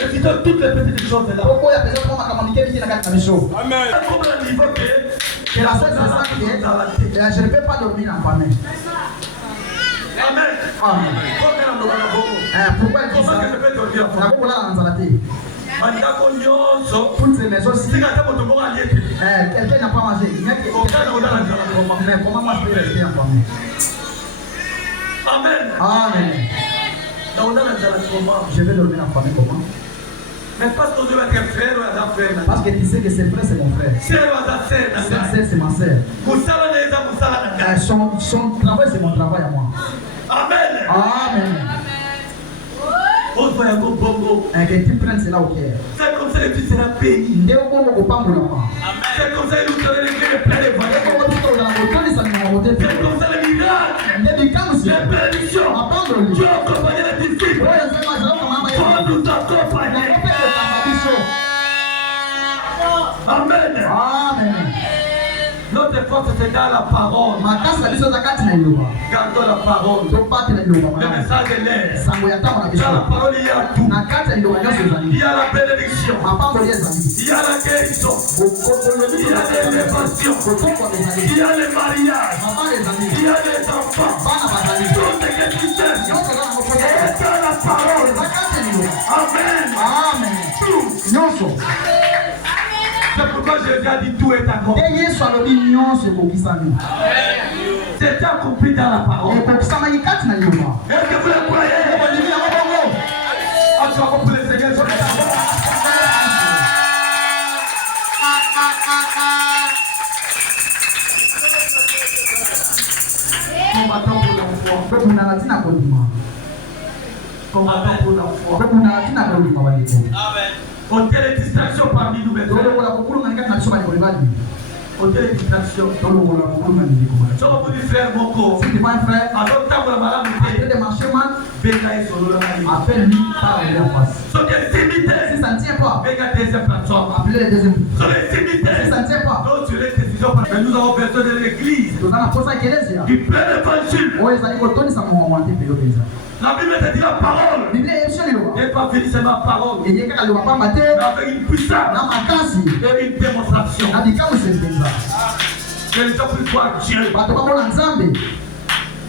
Évitons toutes les petites choses là. Amen. Je ne peux pas dormir en famille. Amen. Amen. Pourquoi elle dit ça? Toutes ces maisons, si quelqu'un n'a pas mangé, mais comment moi je peux rester en famille? Amen. Amen. Je vais dormir en famille comment? Mais parce que je vais être frère ou frère. Parce que tu sais que c'est frère, c'est mon frère. Sa sœur, c'est ma sœur. Son travail, c'est mon travail à moi. Amen. Amen. Que tu prennes cela au cœur. C'est comme ça que tu seras béni. C'est comme ça que tu seras plein de valeurs. C'est comme ça le miracle. Les bénédictions. Tu as accompagné les disciples. Toi, nous t'accompagner. Amen. Amen. Notre force c'est dans la parole. Gardons la parole. Le message est l'air. Dans la parole il y a tout. Il y a la bénédiction. Il y a la guérison. Il y a l'élévation. Il y a les mariages. Il y a les enfants. Tout ce que tu sais. C'est dans la parole. Amen. Amen. Tout. C'est pourquoi Jésus a dit tout est accompli. C'est accompli dans la parole. Est-ce que vous le croyez? Tu vas pour les Seigneurs sur la table. Combattant pour la foi. Combattant pour la foi. Ôtez les distractions parmi nous maintenant. Ôtez les distractions. Je vous dis frère Moko. Si tu vois un frère, appelle-lui par en face. Si ça ne tient pas, appelez les deuxième. Si ça ne tient pas, nous avons besoin de l'église. Du plein d'évangile. La Bible te dit la parole. n'est pas venu seulement parole. Mais avec une puissance et une démonstration. Que les gens puissent voir Dieu.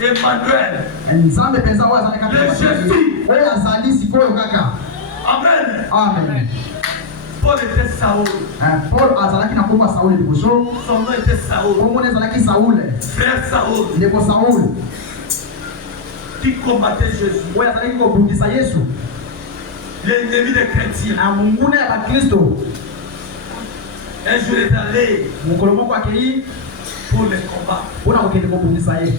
Emmanuel. Le Jésus. Amen. Amen. Paul était Saoul. Paul azalaki na komba Saoul liboso. Son nom était Saoul. Kombo ezalaki Saoul. Frère Saoul. Ndeko Saoul. Qui combattait Jésus. Oyo azalaki kobundisa Yesu. L'ennemi des chrétiens. Na munguna ya Bakristo. Un jour est allé. Mukolo moko akei pour les combats. Pona kokende kobundisa ye.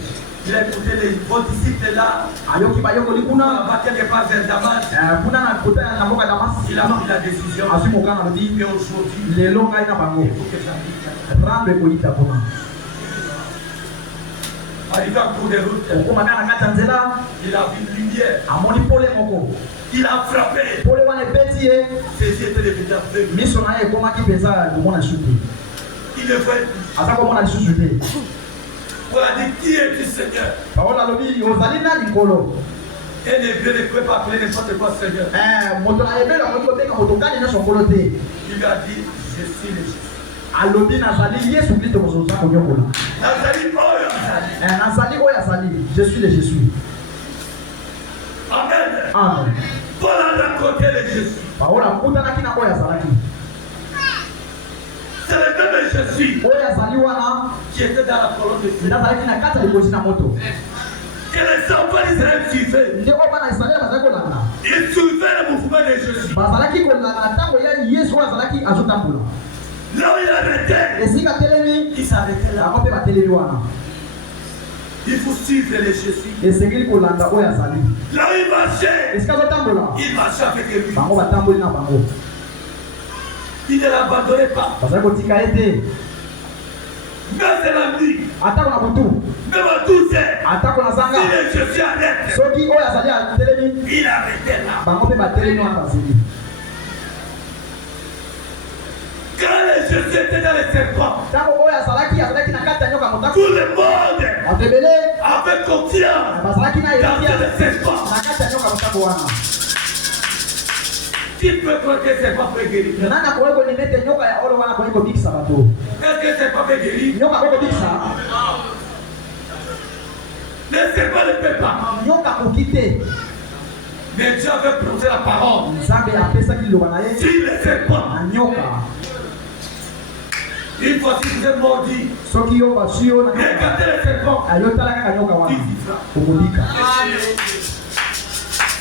Il a écouté les disciples là. Ayoki bayoko likuna. Là-bas quelque part vers Damas. Puna na kota na mboka Damas. Il a pris la décision. Asimoka na lobi. Mais aujourd'hui, lelo ngai na bango. Rambe koyita koma. Arrivé en cours de route, il a vu une lumière. Il a frappé. Ses yeux étaient devenus aveugles. Il ne voyait plus. On a dit qui est-tu Seigneur? Et les vieux ne pouvaient pas appeler n'importe quoi Seigneur. Il lui a dit, je suis le Jésus. alobi nazali Yesu Kristo mozoza konyokola. Nazali oyo azali. Je suis le Jésus. Amen. Amen. Voilà d'un côté le Jésus. Paola kutanaki na oyo azalaki. C'est le même Jésus oyo azali wana qui était dans la colonne de feu. nazalaki na kati ya libozi na moto. Que les enfants d'Israël suivaient. Nde oyo bana Israeli bazalaki kolanda. Ils suivaient le mouvement de Jésus. Bazalaki kolanda ntango ya Yesu oyo azalaki azotambola. Là où il arrêtait, Esika telemi il s'arrêtait là. bango mpe batelemi wana. Il faut suivre les Jésus. Esengeli kolanda oyo azali. Là où il marchait, Esika azotambola il marchait avec lui. bango batamboli na bango. Il ne l'abandonnait pas. Bazalaki kotika ye te. Même c'est la nuit, atako na butu même à 12 heures, atako na si zanga les Jésus arrêtent, soki oyo azali atelemi il arrêtait là. bango mpe batelemi wana bazeli. Quand les Jésus étaient dans les serpents, ntango oyo azalaki na kati ya nyoka motako tout le monde bato ebele avait confiance bazalaki na dans elia les serpents. na kati ya nyoka motako wana. Qui peut croire que c'est pas fait guérir? nani akoki konini ete nyoka ya olo wana akoki kobikisa bato? Est-ce que c'est pas fait guérir? nyoka akoki kobikisa? Les serpents ne peuvent pas. nyoka akoki te. Mais Dieu avait prononcé la parole nzambe apesaki liloba na ye sur les serpents. na nyoka. Une fois si vous êtes maudit, soki yo bazwi yo na nyoka regardez les serpents. ayotala kaka nyoka wana Il vivra. okobika.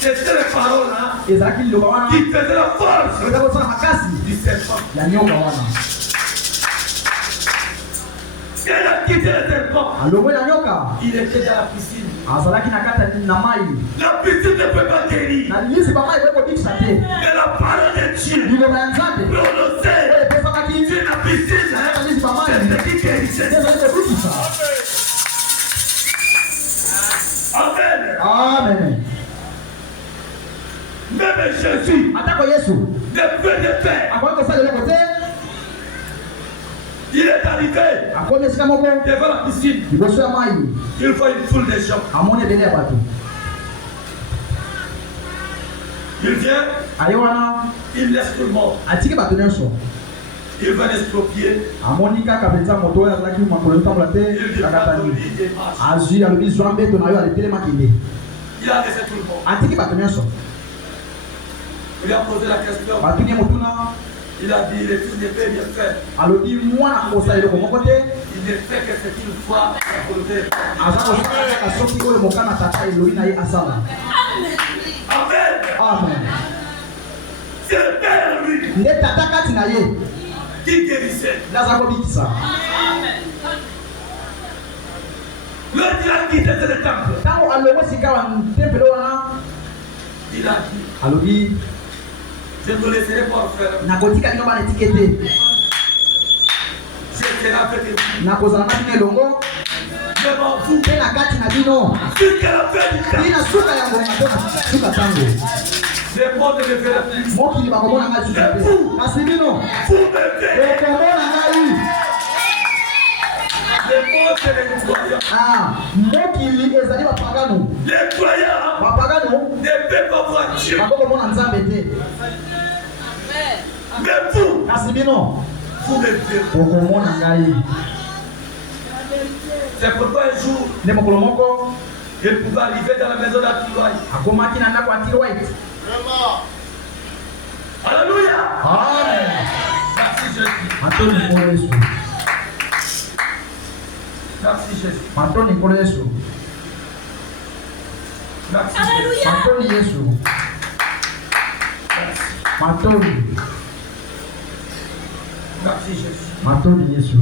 C'était les paroles hein, ezalaki liloba wana qui faisaient la force eza kosala makasi du serpent. ya nyoka wana. Il a quitté le serpent. alongwe na nyoka Il était dans la piscine. azalaki na kati na mai La piscine ne peut pas guérir. na lisi bamai ekoki kobikisa te. Mais la parole de Dieu liloba ya nzambe prononcée oyo epesakaki sur la piscine, na lisi bamai c'est ce qui guérissait. ezali kobikisa. Amen. amen. Même Jésus, atako yesu de peu de paix, akoki kosala eloko te. il est arrivé akomi esika moko devant la piscine. liboso ya mai Il voit une foule de gens. amoni ebele ya bato. Il vient, aye wana il laisse tout le monde. atiki bato nyonso. Il va l'estropier. amoni kaka mpenza moto oyo azalaki makolo yotambola te Il dit akatani il démarche. azwi alobi zwa mbeto na yo aletelemaki nde. Il a laissé tout le monde. atiki bato nyonso. Il lui a posé la question. batuni ye motuna Il a dit, le fils ne peut rien faire. alobi mwana kosala eloko moko te. Il ne fait que c'est une fois la volonté. aza kosala kaka soki oyo mokana tata eloi na ye asala. Amen. amen. C'est le Père lui nde tata kati na ye qui guérissait. nde aza kobikisa. Lorsqu'il a quitté le temple, ntango alongwe sika wa tempele wana il a dit, alobi je ne te laisserai pas faire. nakotika bino bana etike te. Je serai avec vous. nakozala na bino elongo Même en vous. mpe na kati na bino Jusqu'à la fin du temps. tina suka ya ngonga to na suka ntango Le monde ne verra plus. mokili bakomona ngai suka te kasi bino Vous me verrez. okomona ngai. Le monde est les croyants. mokili ezali bapagano. Les croyants bapagano ne peuvent pas voir Dieu. bakokomona nzambe te. Mais vous, kasi bino vous me verrez. okomona ngai. C'est pourquoi un jour, nde mokolo moko il pouvait arriver dans la maison d'Atiloï. akomaki na ndako ya Tiro-White. Alléluia. amen. Merci Jésus. matoni nkolo yesu. Merci Jésus. matoni nkolo yesu. Merci Jésus. matoni yesu. matoni. Merci Jésus. matoni yesu.